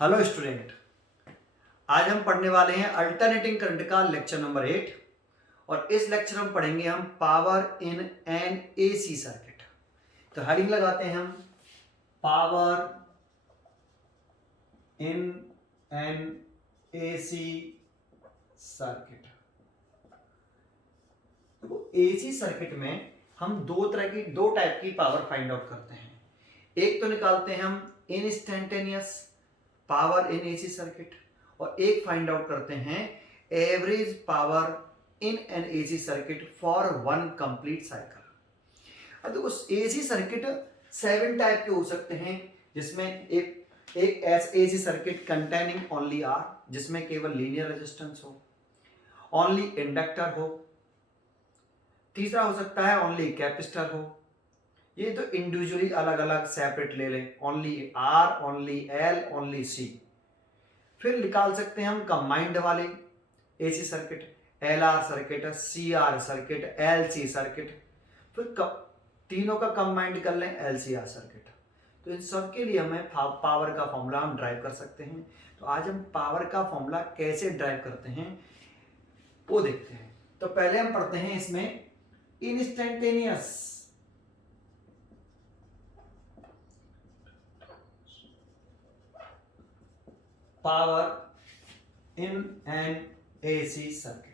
Hello student. आज हम पढ़ने वाले हैं अल्टरनेटिंग करंट का लेक्चर नंबर 8 और इस लेक्चर में पढ़ेंगे हम power in N AC circuit. तो हेडिंग लगाते हैं हम power in N AC circuit. तो एसी सर्किट में हम दो टाइप की पावर फाइंड आउट करते हैं। एक तो निकालते हैं हम instantaneous power in AC circuit और एक फाइंड आउट करते हैं average power in N AC circuit for one complete cycle. अब देखो एसी सर्किट 7 टाइप के हो सकते हैं, जिसमें एक AC circuit containing only R, जिसमें केवल लीनियर रेजिस्टेंस हो, ओनली इंडक्टर हो। तीसरा हो सकता है ओनली कैपेसिटर हो। ये तो इंडिविजुअली अलग अलग सेपरेट ले लें, only R, only L, only C. फिर निकाल सकते हैं हम कंबाइंड वाले AC circuit, L R circuit, C R circuit, L C circuit. फिर तीनों का कंबाइंड कर लें एल सी आर सर्किट। तो इन सब के लिए हमें पावर का फॉर्मूला हम ड्राइव कर सकते हैं। तो आज हम पावर का फॉर्मूला कैसे ड्राइव करते हैं वो देखते हैं। तो पहले हम पढ़ते हैं इसमें instantaneous power in N AC circuit.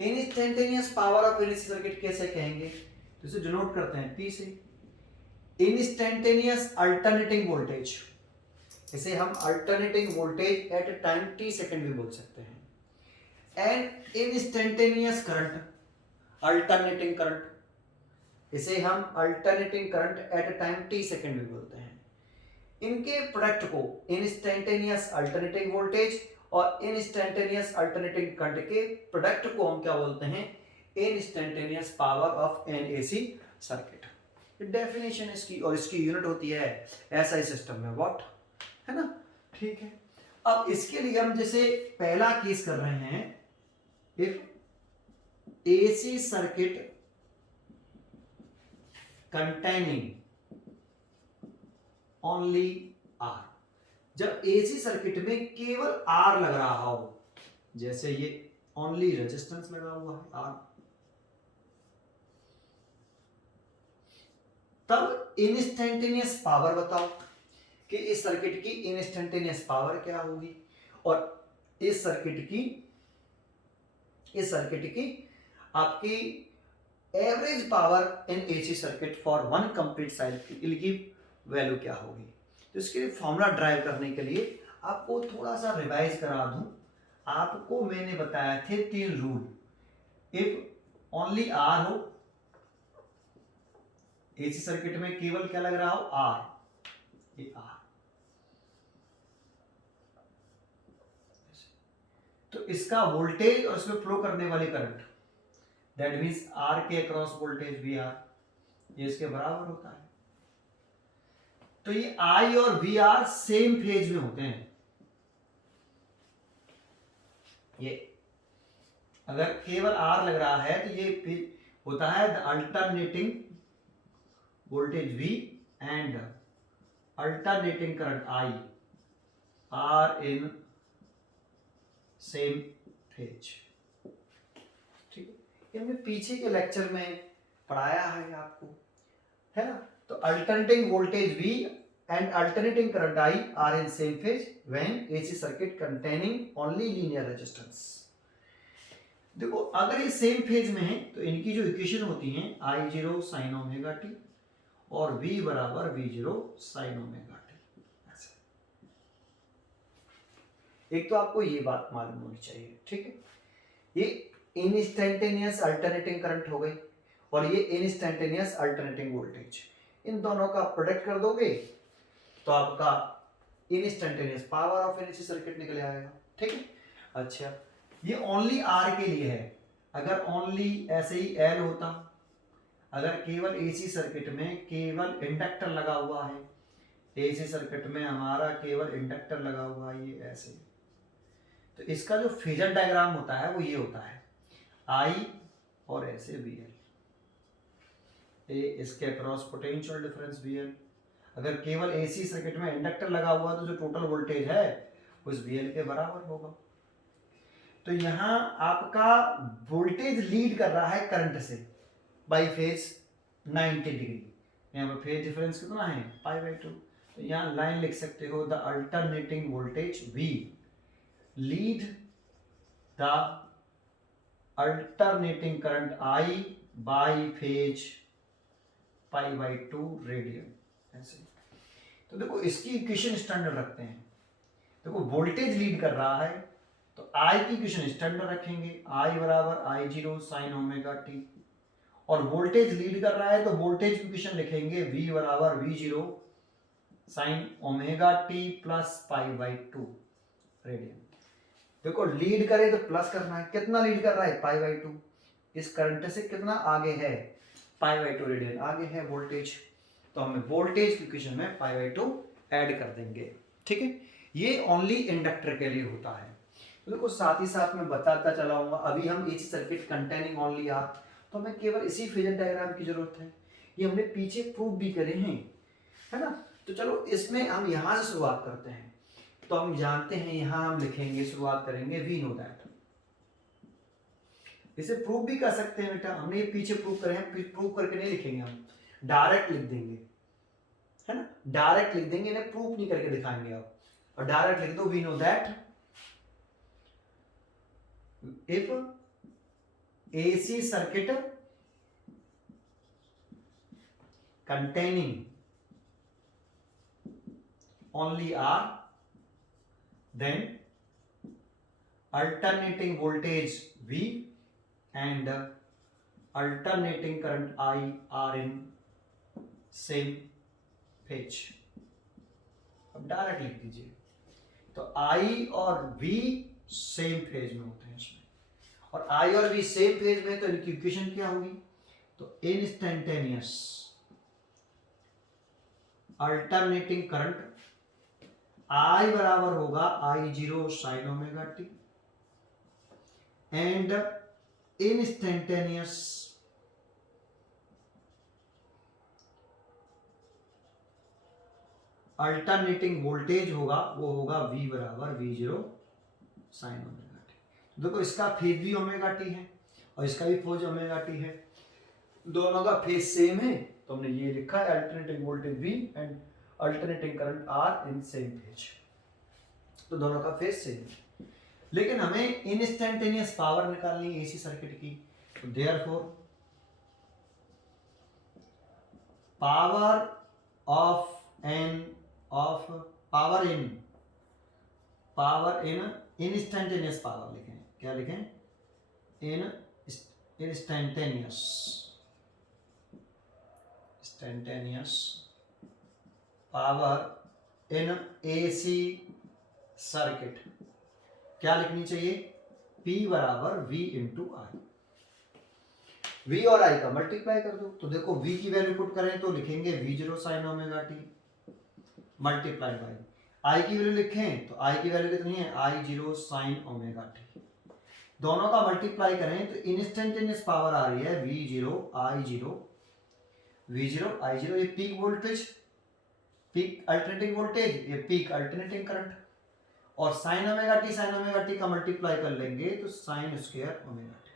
Instantaneous power of AC circuit कैसे कहेंगे, तो इसे डिनोट करते हैं पी से। इंस्टेंटेनियस अल्टरनेटिंग वोल्टेज, इसे हम alternating voltage at time T second भी बोल सकते हैं। And instantaneous current, alternating current, इसे हम alternating current at time T second भी बोलते हैं। इनके प्रोडक्ट को इंस्टेंटेनियस अल्टरनेटिंग वोल्टेज और इंस्टेंटेनियस अल्टरनेटिंग करंट के प्रोडक्ट को हम क्या बोलते हैं, instantaneous power of N AC circuit. Definition इसकी और इसकी यूनिट होती है एसआई सिस्टम में वॉट, है ना। ठीक है, अब इसके लिए हम जैसे पहला केस कर रहे हैं, if AC circuit containing only R, जब एसी सर्किट में केवल आर लग रहा हो, जैसे ये ओनली रेजिस्टेंस लगा हुआ है आर, तब इंस्टेंटेनियस पावर बताओ कि इस सर्किट की इंस्टेंटेनियस पावर क्या होगी और इस सर्किट की आपकी average power in AC circuit for one complete cycle की वैल्यू क्या होगी। तो इसके लिए फॉर्मूला ड्राइव करने के लिए आपको थोड़ा सा रिवाइज करा दूं। आपको मैंने बताया थे 3 रूल। इफ ओनली आर हो, एसी सर्किट में केवल क्या लग रहा हो आर, ये आर, तो इसका वोल्टेज और इसमें फ्लो करने वाली करंट, दैट मींस आर के अक्रॉस वोल्टेज वी आर, ये इसके बराबर होता है। तो ये आई और वी आर सेम फेज में होते हैं। ये अगर केवल आर लग रहा है तो ये होता है the alternating voltage V and alternating current I are in same phase. ठीक है, ये हमने पीछे के लेक्चर में पढ़ाया है आपको, है ना। तो alternating voltage V and alternating current I are in same phase when AC circuit containing only linear resistance। देखो अगर ये सेम फेज में है तो इनकी जो इक्वेशन होती है I0 sin ओमेगा t और V बराबर V0 sin ओमेगा t। ऐसे एक तो आपको ये बात मालूम होनी चाहिए, ठीक है। ये इंस्टेंटेनियस अल्टरनेटिंग करंट हो गई और ये इंस्टेंटेनियस अल्टरनेटिंग वोल्टेज, इन दोनों का प्रोडक्ट कर दोगे तो आपका instantaneous power of AC circuit निकल आएगा। ठीक है, अच्छा ये ओनली आर के लिए है। अगर ओनली ऐसे ही एल होता, अगर केवल एसी सर्किट में केवल इंडक्टर लगा हुआ है, एसी सर्किट में हमारा केवल इंडक्टर लगा हुआ है, ये ऐसे, तो इसका जो फेजर डायग्राम होता है वो ये होता है आई और ऐसे वी एल, इसके across potential difference V L. अगर केवल एसी सर्किट में इंडक्टर लगा हुआ तो जो टोटल वोल्टेज है उस VL के बराबर होगा। तो यहाँ आपका वोल्टेज लीड कर रहा है करंट से बाई फेज 90 डिग्री। यहाँ पर फेज डिफरेंस कितना है π/2। तो यहाँ लाइन लिख सकते हो the alternating voltage V lead the alternating current I by phase π/2 radian. ऐसे तो देखो इसकी इक्वेशन स्टैंडर्ड रखते हैं। देखो वोल्टेज लीड कर रहा है तो I की इक्वेशन स्टैंडर्ड रखेंगे, I बराबर I0 sin ओमेगा t। और वोल्टेज लीड कर रहा है तो वोल्टेज की इक्वेशन लिखेंगे V बराबर V0 sin omega t plus π/2 radian. देखो लीड करे तो प्लस करना है, कितना लीड कर रहा है π/2, इस करंट से कितना आगे है π/2 रेडियन आगे है वोल्टेज। तो हम वोल्टेज की इक्वेशन में π/2 ऐड कर देंगे। ठीक है, ये ओनली इंडक्टर के लिए होता है। तो देखो साथ ही साथ मैं बताता चलाऊंगा, अभी हम AC circuit containing only R, तो हमें केवल इसी फेजर डायग्राम की जरूरत है। ये हमने पीछे प्रूव भी करे हैं, है ना। तो चलो इसमें हम यहाँ से शुरुआत करते हैं। तो हम जानते हैं यहाँ हम लिखेंगे, शुरुआत करेंगे वी नो दैट। इसे प्रूव भी कर सकते हैं बेटा, हमने ये पीछे प्रूव करे हैं, प्रूव करके नहीं लिखेंगे, हम डायरेक्ट लिख देंगे, है ना। डायरेक्ट लिख देंगे, इन्हें प्रूव नहीं करके दिखाएंगे आप। और डायरेक्ट लिख दो we know that if AC circuit containing only R, then alternating voltage V and alternating current I are in same phase। अब डायरेक्ट लिख दीजिए, तो I और V सेम फेज में होते हैं इसमें, और I और V सेम फेज में तो इनकी इक्वेशन क्या होगी, तो इंस्टेंटेनियस अल्टरनेटिंग करंट I बराबर होगा I0 sin omega t and instantaneous alternating voltage होगा, वो होगा V बराबर V0 sin ओमेगा t। देखो इसका फेज भी ओमेगा t है और इसका भी फेज ओमेगा t है, दोनों का फेज सेम है। तो हमने ये लिखा है alternating voltage V and alternating current R in same phase, तो दोनों का फेज सेम है। लेकिन हमें इंस्टेंटेनियस पावर निकालनी है एसी सर्किट की, तो therefore power in instantaneous power लिखें, क्या लिखें, instantaneous power in AC circuit क्या लिखनी चाहिए, P बराबर V इंटू आई। V और I का मल्टीप्लाई कर दो, तो देखो V की वैल्यू पुट करें तो लिखेंगे V0 sin omega t multiply by I की वैल्यू लिखें तो I की वैल्यू कितनी है I0 sin ओमेगा t। दोनों का मल्टीप्लाई करें तो इंस्टेंटेनियस पावर आ रही है V0 I0, ये peak voltage, peak alternating voltage, ये पीक अल्टरनेटिंग करंट, और साइन ओमेगा टी का मल्टीप्लाई कर लेंगे तो साइन स्क्वायर ओमेगा टी।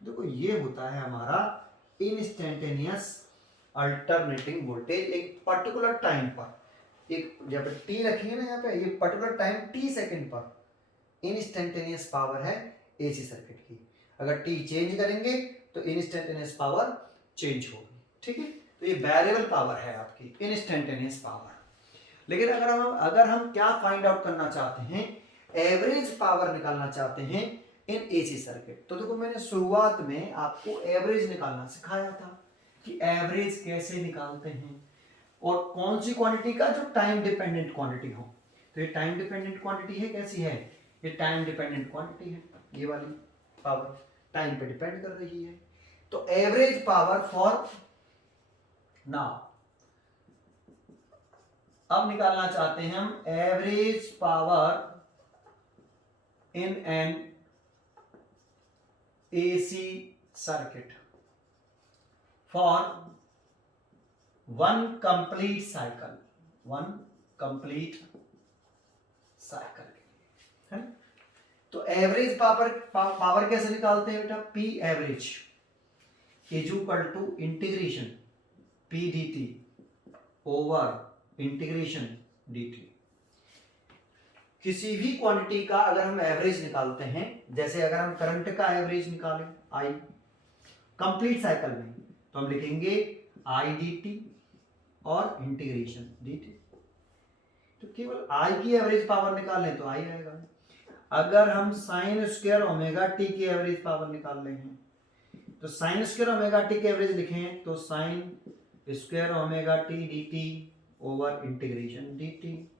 देखो ये होता है हमारा इंस्टेंटेनियस अल्टरनेटिंग वोल्टेज एक पर्टिकुलर टाइम पर, एक जब टी रखिए ना यहाँ पे, ये पर्टिकुलर टाइम टी सेकंड पर इंस्टेंटेनियस पावर है एसी सर्किट की। अगर टी चेंज करेंगे तो इंस्टेंटेनियस पावर चेंज होगी। ठीक है, तो ये वेरिएबल पावर है आपकी इंस्टेंटेनियस पावर। लेकिन अगर हम क्या फाइंड आउट करना चाहते हैं, एवरेज पावर निकालना चाहते हैं इन एसी सर्किट, तो देखो मैंने शुरुआत में आपको एवरेज निकालना सिखाया था कि एवरेज कैसे निकालते हैं और कौन सी क्वांटिटी का, जो टाइम डिपेंडेंट क्वांटिटी हो। तो ये टाइम डिपेंडेंट क्वांटिटी है, कैसी है, ये टाइम डिपेंडेंट क्वांटिटी है, ये वाली पावर टाइम पे डिपेंड कर रही है। तो एवरेज पावर फॉर नाउ, अब निकालना चाहते हैं हम average power in N AC circuit for one complete cycle. One complete cycle के लिए, है ना। तो एवरेज पावर कैसे निकालते हैं बेटा, P average is equal to integration P D T over integration D T. किसी भी क्वांटिटी का अगर हम एवरेज निकालते हैं, जैसे अगर हम करंट का एवरेज निकालें आई कंप्लीट साइकिल में, तो हम लिखेंगे आई डी टी और इंटीग्रेशन डी टी। तो केवल आई की एवरेज पावर निकालें तो आई आएगा। अगर हम साइन स्क्वायर ओमेगा टी की एवरेज पावर निकाल रहे हैं, तो साइन स्क्वायर ओमेगा टी की एवरेज लिखें तो sine square omega T D T over integration D T.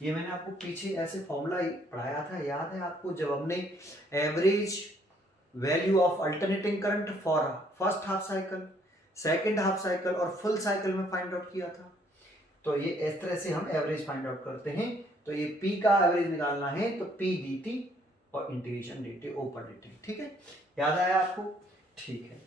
ये मैंने आपको पीछे ऐसे फॉर्मूला पढ़ाया था, याद है आपको, जब हमने average value of alternating current for first half cycle, second half cycle और फुल साइकिल में फाइंड आउट किया था। तो ये इस तरह से हम एवरेज फाइंड आउट करते हैं। तो ये P का एवरेज निकालना है तो P dt और इंटीग्रेशन dt ऊपर dt, ठीक है, याद आया आपको, ठीक है।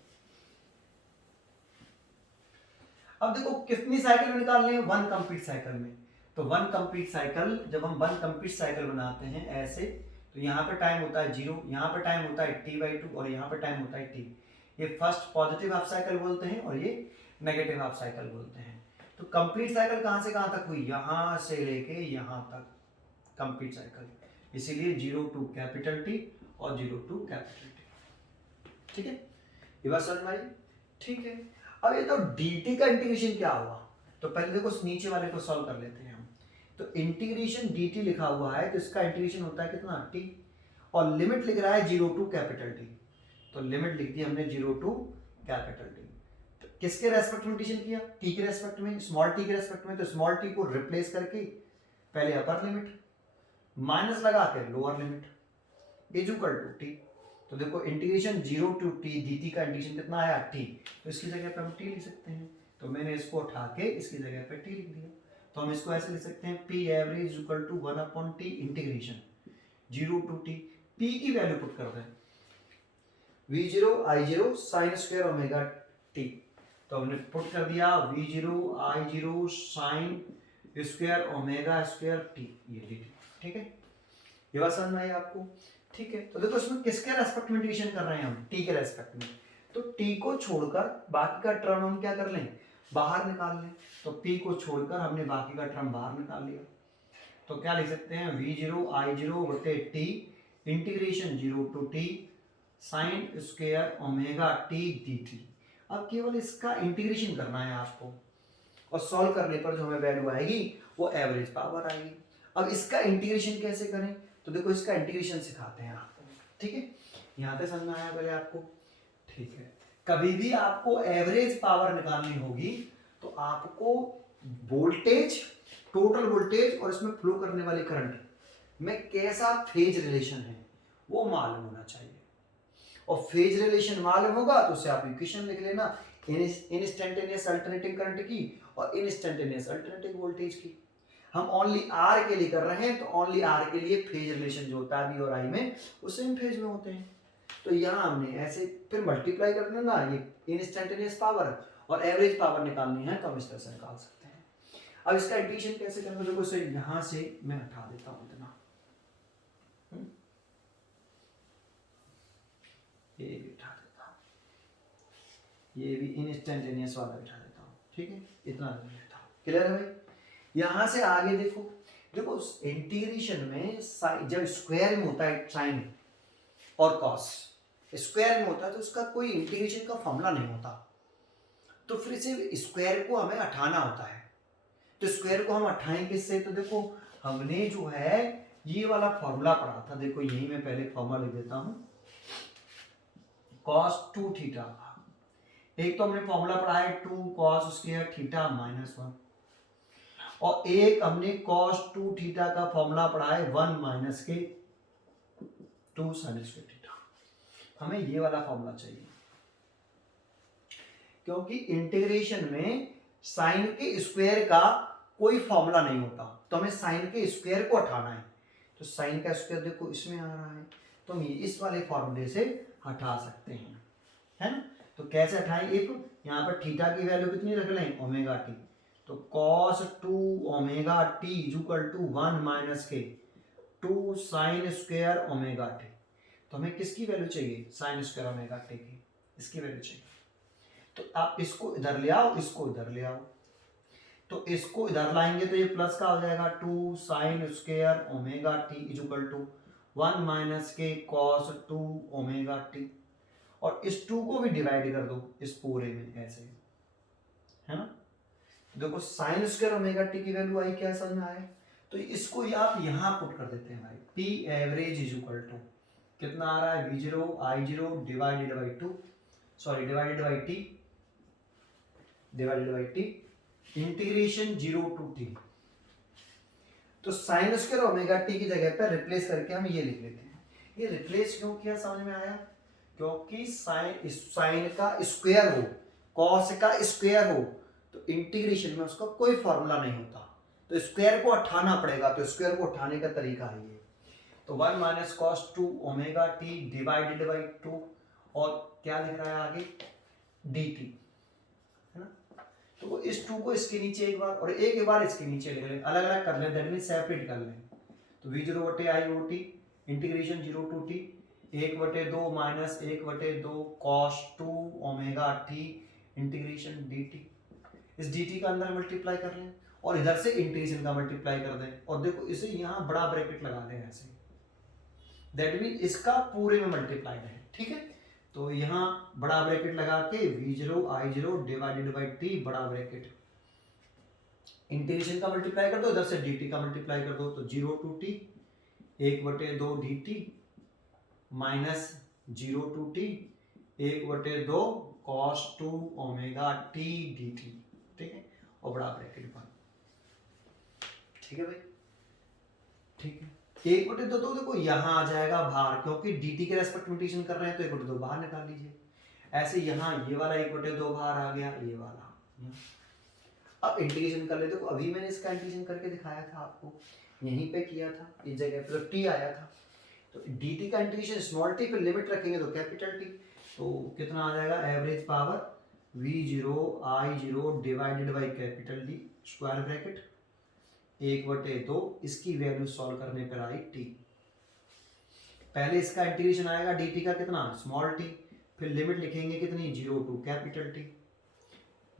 अब देखो कितनी साइकिल में निकालने हैं, वन कंप्लीट साइकिल में। तो वन कंप्लीट साइकिल, जब हम वन कंप्लीट साइकिल बनाते हैं ऐसे, तो यहाँ पे टाइम होता है 0, यहाँ पे टाइम होता है t/2 और यहाँ पे टाइम होता है t। ये फर्स्ट पॉजिटिव हाफ साइकिल बोलते हैं और ये नेगेटिव हाफ साइकिल बोलते हैं। तो कंप्लीट साइकिल कहाँ से कहाँ तक हुई, यहाँ से लेके यहाँ तक कंप्लीट साइकिल, इसीलिए 0 to कैपिटल T और 0 to कैपिटल T, ठीक है, ये बात समझ में आई, ठीक है। अब ये तो dt का इंटीग्रेशन क्या हुआ, तो पहले देखो नीचे वाले को सॉल्व कर लेते हैं हम। तो इंटीग्रेशन dt लिखा हुआ है तो इसका इंटीग्रेशन होता है कितना, t, और लिमिट लिख रहा है 0 to कैपिटल T, तो लिमिट लिख दी हमने 0 to कैपिटल T। किसके रेस्पेक्ट में इंटीग्रेशन किया, टी के रेस्पेक्ट में, स्मॉल टी के रेस्पेक्ट में। तो स्मॉल टी को रिप्लेस करके पहले अपर लिमिट माइनस लगा के lower limit is equal to T. तो देखो इंटीग्रेशन 0 to t dt का इंटीग्रेशन कितना आया, t, तो इसकी जगह पे हम t लिख सकते हैं। तो मैंने इसको उठा के इसकी जगह पे t लिख दिया। तो हम इसको ऐसे लिख सकते हैं p average is equal to 1/t integration 0 to t, p की वैल्यू पुट कर दें v0 i0 sin square omega t। तो हमने पुट कर दिया v0 i0 sin square omega square t, ये dt, ठीक है, ये बात समझ में आई आपको, ठीक है। तो देखो इसमें किसके रेस्पेक्ट में इंटीग्रेशन कर रहे हैं हम, t के रेस्पेक्ट में। तो t को छोड़कर बाकी का टर्म हम क्या कर लें, बाहर निकाल लें। तो p को छोड़कर हमने बाकी का टर्म बाहर निकाल लिया। तो क्या लिख सकते हैं, v0 i0 बटे t integration 0 to t sign square omega t dt। अब केवल इसका इंटीग्रेशन करना है आपको, और सॉल्व करने पर जो हमें वैल्यू आएगी वो एवरेज पावर आएगी। अब इसका इंटीग्रेशन कैसे करें, तो देखो इसका इंटीग्रेशन सिखाते हैं आपको, ठीक है, यहाँ तक समझ में आया पहले आपको, ठीक है। कभी भी आपको एवरेज पावर निकालनी होगी तो आपको वोल्टेज, टोटल वोल्टेज और इसमें फ्लो करने वाले करंट में कैसा फेज रिलेशन है वो मालूम होना चाहिए। और फेज रिलेशन मालूम होगा तो उससे आप इक्वेशन लिख लेना, इंस्टेंटेनियस अल्टरनेटिंग करंट की और इंस्टेंटेनियस अल्टरनेटिंग वोल्टेज की। हम ओनली आर के लिए कर रहे हैं, तो ओनली आर के लिए फेज रिलेशन जो होता है बी और आई में, वो सेम फेज में होते हैं। तो यहाँ हमने ऐसे फिर मल्टीप्लाई कर देना, ये इंस्टेंटेनियस पावर और एवरेज पावर निकालनी है तो हम इस तरह से निकाल सकते हैं। अब इसका इंटीग्रेशन कैसे करेंगे, देखो इसे यहाँ से मैं हटा देता हूँ इतना, ये भी उठा देता हूँ, ये भी इंस्टेंटेनियस वाला उठा देता हूँ, ठीक है, इतना लेता हूँ, क्लियर है भाई। यहाँ से आगे देखो, देखो इंटीग्रेशन में जब स्क्वायर में होता है साइन और कॉस, स्क्वायर में होता है तो उसका कोई इंटीग्रेशन का फॉर्मूला नहीं होता, तो फिर इसे स्क्वायर को हमें हटाना होता है। तो स्क्वायर को हम हटाएं किससे, तो देखो हमने जो है ये वाला फॉर्मूला पढ़ा था, देखो यही मैं पहले फॉर्मूला लिख देता हूँ, cos 2 थीटा। एक तो हमने फॉर्मूला पढ़ा है 2 cos स्क्वायर थीटा माइनस 1, और एक हमने cos 2 थीटा का फॉर्मूला पढ़ा है 1 माइनस के 2 sin स्क्वायर थीटा। हमें ये वाला फॉर्मूला चाहिए, क्योंकि इंटीग्रेशन में साइन के स्क्वायर का कोई फॉर्मूला नहीं होता, तो हमें साइन के स्क्वायर को हटाना है। तो साइन का स्क्वायर देखो इसमें आ रहा है, तो हम इस वाले फॉर्मूले से हटा सकते हैं, है ना। तो कैसे हटाएं, एक यहाँ पर थीटा की वैल्यू कितनी रख लें, ओमेगा टी, तो cos 2 omega T equal to 1 minus के 2 साइन स्क्वायर ओमेगा टी। तो हमें किसकी वैल्यू चाहिए? साइन स्क्वायर ओमेगा टी की, इसकी वैल्यू चाहिए। तो आप इसको इधर ले आओ, इसको इधर ले आओ। तो इसको इधर लाएंगे तो ये प्लस का हो जाएगा 2 sine square omega T equal to 1 minus के कॉस 2 ओमेगा टी। और इस 2 को भी डिवाइड कर दो इस पूरे में ऐसे, है ना। देखो साइन स्क्वायर ओमेगा टी की वैल्यू आई, क्या समझ में आया? तो इसको आप यहां पुट कर देते हैं भाई, P average is equal to कितना आ रहा है? v0 i0 divided by 2, sorry divided by T, divided by T integration 0 to T. तो साइन स्क्वायर ओमेगा टी की जगह पर रिप्लेस करके हम ये लिख लेते हैं। ये रिप्लेस क्यों किया समझ में आया? क्योंकि साइन का स्क्वायर हो, कॉस का स्क्वायर हो, तो इंटीग्रेशन में उसका कोई फॉर्मूला नहीं होता, तो स्क्वायर को उठाना पड़ेगा। तो स्क्वायर को उठाने का तरीका है ये। तो 1 minus cos 2 omega T divided by 2, और क्या लिख रहा है आगे? dt, है ना। तो वो इस 2 को इसके नीचे एक बार और एक बार इसके नीचे लिख लें, अलग अलग कर लें, दैट मीन सेपरेट कर लें। तो v0 बटे I O T integration 0 to T 1/2 minus 1/2 cos 2 omega t integration dt। इस dt का अंदर मल्टीप्लाई कर लें और इधर से इंटीग्रेशन का मल्टीप्लाई कर दें, और देखो इसे यहाँ बड़ा ब्रैकेट लगा दें ऐसे, दैट मीन इसका पूरे में मल्टीप्लाई है, ठीक है। तो यहाँ बड़ा ब्रैकेट लगा के v0 i0 divided by t बड़ा ब्रैकेट, इंटीग्रेशन का मल्टीप्लाई कर दो, इधर से dt का मल्टीप्लाई कर दो, तो 0 to T 1/2 dt minus 0 to T 1/2 cos 2 omega t dt, ठीक है, और बड़ा ब्रैकेट बंद, ठीक है भाई, ठीक है। 1/2 तो देखो यहाँ आ जाएगा बाहर, क्योंकि dt के रेस्पेक्ट में इंटीग्रेशन कर रहे हैं, तो 1/2 बाहर निकाल लीजिए। ऐसे यहाँ ये वाला 1/2 बाहर आ गया, ये वाला। अब इंटीग्रेशन कर ले, देखो अभी मैंने इसका इंटीग्रेशन करके दिखाया था आपको, यहीं पे किया था, इस जगह पे तो t आया था। तो dt का इंटीग्रेशन स्मॉल t पे लिमिट रखेंगे तो कैपिटल T, तो कितना आ जाएगा? Average power v0 i0 divided by capital D square bracket 1/2, इसकी वैल्यू सॉल्व करने पर आई t। पहले इसका इंटीग्रेशन आएगा dt का कितना? स्मॉल t, फिर लिमिट लिखेंगे कितनी? 0 टू कैपिटल T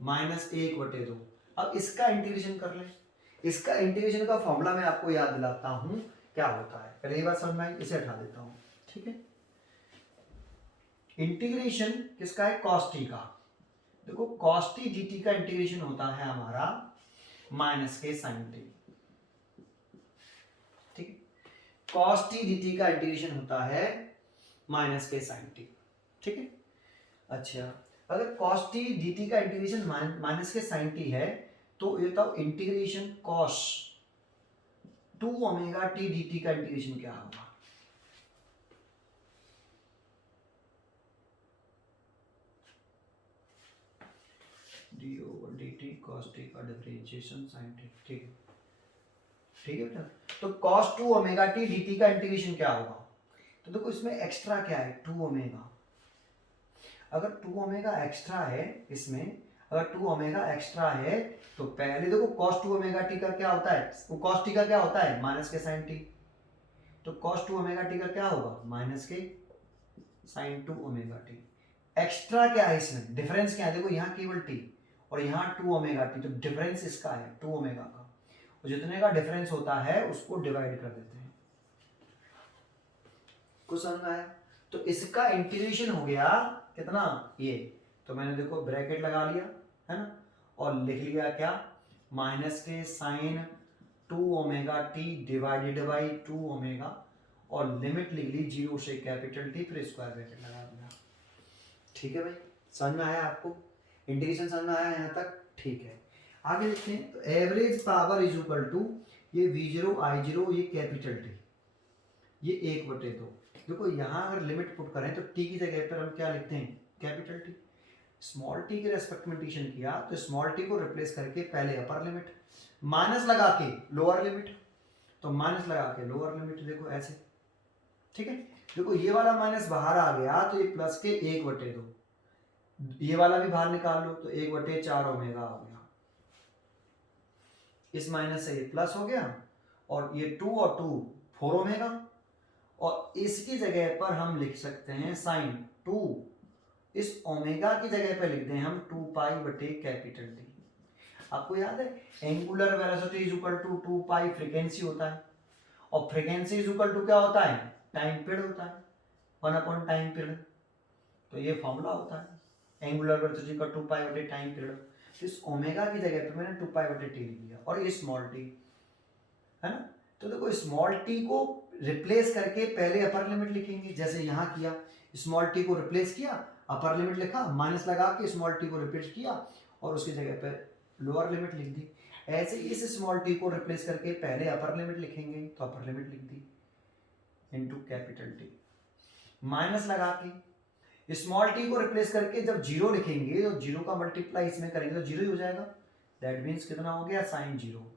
माइनस 1/2। अब इसका इंटीग्रेशन कर लें। इसका इंटीग्रेशन का फॉर्मूला मैं आपको याद दिलाता हूं क्या होता है, पहले ये बात समझ में आई, इसे हटा देता हूं, ठीक है। इंटीग्रेशन किसका है? cos t का। देखो cos t dt का इंटीग्रेशन होता है हमारा माइनस के sin t, ठीक है। cos t dt का इंटीग्रेशन होता है माइनस के sin t, ठीक है। अच्छा, अगर cos t dt का इंटीग्रेशन माइनस के sin t है, तो ये बताओ integration cos 2 omega t dt का इंटीग्रेशन क्या होगा? d over dt cos t का डिफरेंशिएशन sin t, ठीक है, ठीक है बेटा। तो cos 2 ओमेगा t dt का इंटीग्रेशन क्या होगा? तो देखो इसमें एक्स्ट्रा क्या है? 2 ओमेगा। अगर 2 ओमेगा एक्स्ट्रा है इसमें, अगर 2 ओमेगा एक्स्ट्रा है, तो पहले देखो cos 2 ओमेगा t का क्या होता है? वो cos t का क्या होता है? माइनस के sin t। तो cos 2 ओमेगा t का क्या होगा? माइनस के sin 2 ओमेगा t। एक्स्ट्रा क्या है इसमें? डिफरेंस क्या है? देखो यहाँ केवल t और यहाँ 2 ओमेगा t, तो डिफरेंस इसका है 2 ओमेगा का, और जितने का डिफरेंस होता है उसको डिवाइड कर देते हैं। कुछ समझ में आया? तो इसका इंटीग्रेशन हो गया कितना? ये, तो मैंने देखो ब्रैकेट लगा लिया, है ना, और लिख लिया क्या? माइनस के sine 2 omega T divided by 2 omega, और लिमिट लिख ली 0 से कैपिटल T, फिर स्क्वायर ब्रैकेट लगा दिया, ठीक है भाई। समझ में आया आपको? इंटीग्रेशन समझ में आया यहाँ तक? ठीक है, आगे लिखते हैं। तो average power is equal to ये v0 i0 ये कैपिटल T, ये 1/2। देखो यहाँ अगर लिमिट पुट करें तो t की जगह पर हम क्या लिखते हैं? Capital T। स्मॉल t के रेस्पेक्ट में इंटीग्रेशन किया, तो स्मॉल t को रिप्लेस करके पहले अपर लिमिट, माइनस लगा के लोअर लिमिट, तो माइनस लगा के लोअर लिमिट, देखो ऐसे, ठीक है। देखो ये वाला माइनस बाहर आ गया, तो ये प्लस के 1/2, ये वाला भी बाहर निकाल लो, तो 1/4 ओमेगा आ गया, इस माइनस से ये प्लस हो गया, और ये 2 और 2 4 ओमेगा, और इसकी जगह पर हम लिख सकते हैं साइन 2, इस ओमेगा की जगह पर लिख दें हम 2 पाई बटे कैपिटल टी। आपको याद है angular velocity is equal to 2 pi frequency होता है, और फ्रीक्वेंसी इज इक्वल टू क्या होता है, टाइम पीरियड होता है, 1 अपॉन टाइम पीरियड। तो ये फॉर्मूला होता है एंगुलर वेलोसिटी का 2 पाई बटे टाइम पीरियड। इस ओमेगा की जगह पे मैंने 2 पाई बटे टी लिख दिया, और ये स्मॉल टी है ना। तो देखो स्मॉल टी को रिप्लेस करके पहले अपर लिमिट लिखेंगे, जैसे यहाँ किया, स्मॉल टी को रिप्लेस किया, अपर लिमिट लिखा, माइनस लगा के स्मॉल टी को रिप्लेस किया, और उसकी जगह पे लोअर लिमिट लिख दी। ऐसे ही इस स्मॉल टी को रिप्लेस करके पहले अपर लिमिट लिखेंगे, तो अपर लिमिट लिख दी इनटू कैपिटल टी, माइनस लगा के स्मॉल टी को रिप्लेस करके जब जीरो लिखेंगे तो जीरो का मल्टीप्लाई इसमें करेंगे तो जीरो ही हो जाएगा। दैट मीन्स कितना हो गया, साइन जीरो।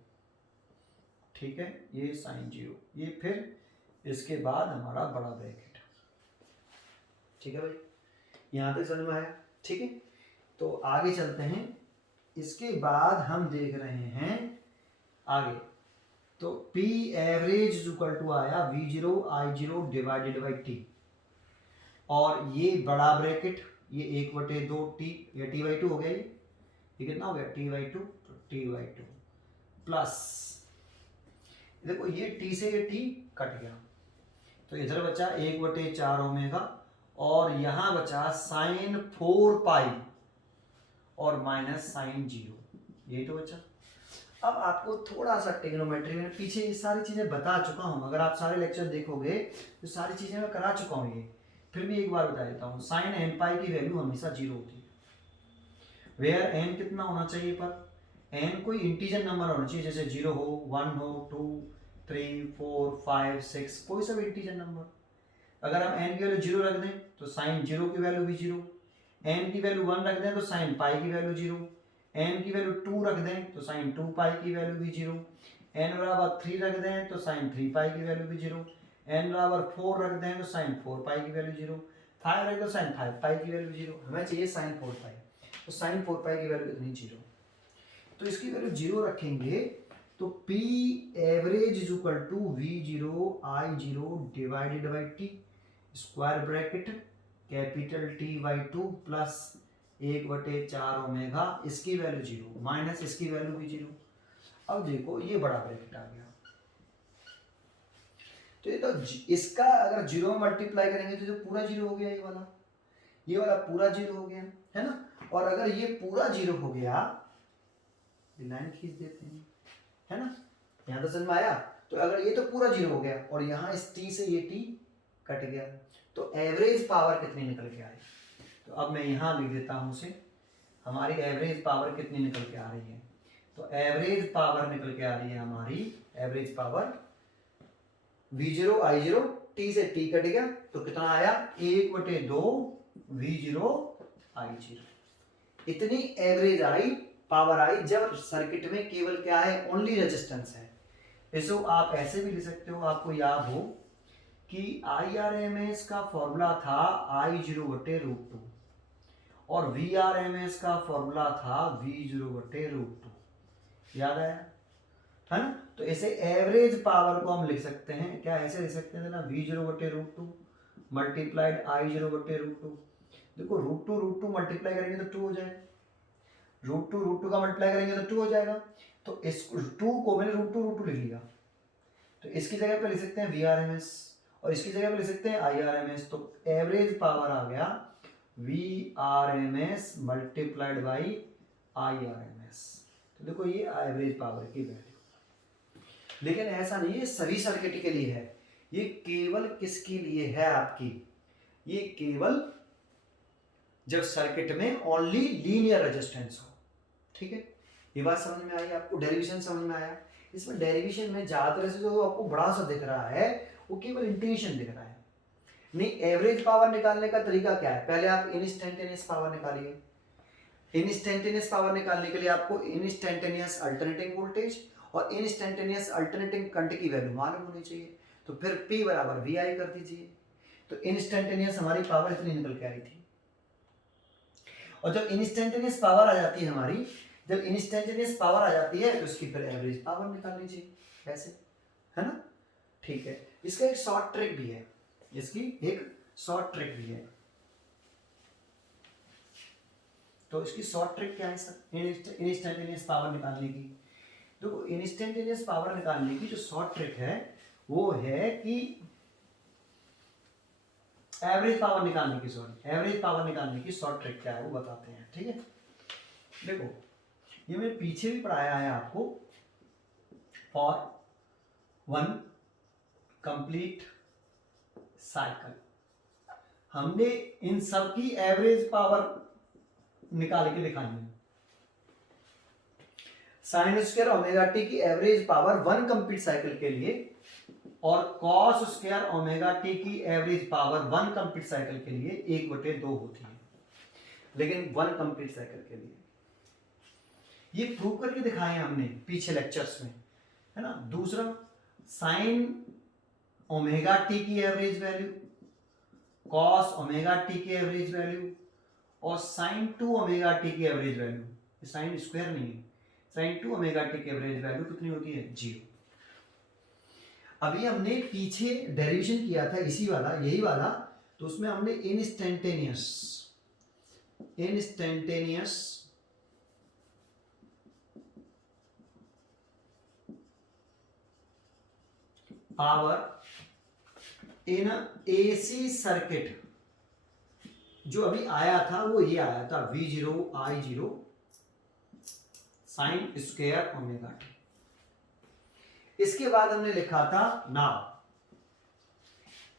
ठीक है, ये साइन जीरो, ये फिर इसके बाद हमारा बड़ा ब्रैकेट। ठीक है भाई, यहां तक समझ में आया। ठीक है, तो आगे चलते हैं। इसके बाद हम देख रहे हैं आगे, तो P एवरेज इक्वल टू आया V0 I0 divided by T, और ये बड़ा ब्रैकेट, ये 1/2 टी, ये T/2 हो गया, ये कितना हो गया T/2, तो T/2 प्लस, देखो ये T से ये T कट गया, तो इधर बचा 1/4 ओमेगा, और यहां बचा साइन 4 पाई और माइनस साइन 0, यही तो बचा। अब आपको थोड़ा सा ट्रिग्नोमेट्री में पीछे ये सारी चीजें बता चुका हूं, अगर आप सारे लेक्चर देखोगे तो सारी चीजें मैं करा चुका हूं, ये फिर भी एक बार बता देता हूं। साइन n पाई की वैल्यू हमेशा 0 होती है, वेयर n कितना होना चाहिए, पर n कोई इंटीजर नंबर होना चाहिए, जैसे 0 हो, 1 हो, 2 3 4 5 6, कोई सा भी इंटीजर नंबर। अगर हम n की वैल्यू 0 रख दें तो साइन 0 की वैल्यू भी 0, n की वैल्यू 1 रख दें तो साइन पाई की वैल्यू 0, n की वैल्यू 2 रख दें तो साइन 2 पाई की वैल्यू भी 0, n बराबर 3 रख दें तो साइन 3 पाई की वैल्यू भी 0, n बराबर 4 रख दें तो साइन 4 पाई की वैल्यू 0, 5 रख दो साइन 5 पाई की वैल्यू 0, हमें चाहिए साइन 4 पाई, तो साइन 4 पाई की वैल्यू कितनी, 0। तो इसकी वैल्यू 0 रखेंगे तो P average is equal to V0 I0 divided by T, square bracket capital T/2 plus 1/4 omega, इसकी वैल्यू 0 माइनस इसकी वैल्यू भी 0। अब देखो ये बड़ा ब्रैकेट आ गया, तो ये तो इसका अगर 0 में मल्टीप्लाई करेंगे तो जो पूरा 0 हो गया, ये वाला पूरा 0 हो गया, है ना। और अगर ये पूरा 0 हो गया, लाइन खींच देते हैं, है ना, यहाँ तो समझ में आया। तो अगर ये तो पूरा 0 हो गया और यहाँ इस t से ये t कट गया, तो एवरेज पावर कितनी निकल के आई, तो अब मैं यहाँ लिख देता हूँ उसे, हमारी एवरेज पावर कितनी निकल के आ रही है। तो एवरेज पावर निकल के आ रही है हमारी, average power V0 I0 t से t कट गया तो कितना आया, 1/2 V0 I0। इतनी एवरेज आई, पावर आई, जब सर्किट में केवल क्या है, ओनली रेजिस्टेंस है। इसको आप ऐसे भी लिख सकते हो, आपको याद हो कि IRMS का फॉर्मूला था I0/√2 और VRMS का फॉर्मूला था V0/√2, याद है ना। तो ऐसे एवरेज पावर को हम लिख सकते हैं, क्या ऐसे लिख सकते हैं ना, V0/√2 मल्टीप्लाइड I0/√2। देखो √2 मल्टीप्लाई करेंगे तो 2 हो जाएगा, √2 का मल्टीप्लाई करेंगे तो 2 हो जाएगा, तो इस 2 को मैंने √2 लिख लिया, तो इसकी जगह पे लिख सकते हैं VRMS और इसकी जगह पे लिख सकते हैं IRMS। तो एवरेज पावर आ गया VRMS मल्टीप्लाइड बाई IRMS। तो देखो ये एवरेज पावर की वैल्यू, लेकिन ऐसा नहीं है सभी सर्किट के लिए है, ये केवल किसके लिए है आपकी, ये केवल जब सर्किट में ओनली लीनियर रेजिस्टेंस हो। ठीक है, ये बात समझ में आई आपको, डेरिवेशन समझ में आया। इसमें डेरिवेशन में ज्यादातर से जो आपको बड़ा सा दिख रहा है वो केवल इंटीग्रेशन दिख रहा है, नहीं एवरेज पावर निकालने का तरीका क्या है, पहले आप इंस्टेंटेनियस पावर निकालिए। इंस्टेंटेनियस पावर निकालने के लिए आपको इंस्टेंटेनियस अल्टरनेटिंग वोल्टेज और इंस्टेंटेनियस अल्टरनेटिंग करंट की वैल्यू मालूम होनी चाहिए, तो फिर P बराबर VI कर दीजिए। तो इंस्टेंटेनियस हमारी पावर इतनी निकल के आई थी, और जब इंस्टेंटेनियस पावर आ जाती है हमारी, जब इंस्टेंटेनियस पावर आ जाती है तो इसकी फिर एवरेज पावर निकाल लीजिए ऐसे, है ना। ठीक है, इसका एक शॉर्ट ट्रिक भी है, इसकी एक शॉर्ट ट्रिक भी है। तो इसकी शॉर्ट ट्रिक क्या है सर इंस्टेंटेनियस पावर निकालने की? देखो इंस्टेंटेनियस पावर निकालने की जो शॉर्ट ट्रिक है वो है कि एवरेज पावर निकालने की, सॉरी एवरेज पावर निकालने की शॉर्ट ट्रिक क्या है वो बताते हैं। ठीक है, देखो ये मैंने पीछे भी पढ़ाया है आपको। फॉर वन कंप्लीट साइकिल हमने इन सब की एवरेज पावर निकाल के दिखानी है। साइन स्क्वायर ओमेगा टी की average power one complete cycle के लिए और कॉस स्क्वायर ओमेगा टी की average power one complete cycle के लिए 1/2 होती है, लेकिन वन कंप्लीट साइकिल के लिए ये प्रूव करके दिखाए हैं हमने पीछे लेक्चर्स में, है ना। दूसरा साइन ओमेगा टी की average value, cos omega T की एवरेज वैल्यू और साइन 2 ओमेगा टी की एवरेज वैल्यू, साइन स्क्वायर नहीं है, साइन 2 ओमेगा टी की एवरेज वैल्यू कितनी होती है? 0। अभी हमने पीछे डेरिवेशन किया था इसी वाला, यही वाला, तो उसमें हमने instantaneous power in AC circuit जो अभी आया था वो ये आया था V0 I0 sine square omega T. इसके बाद हमने लिखा था now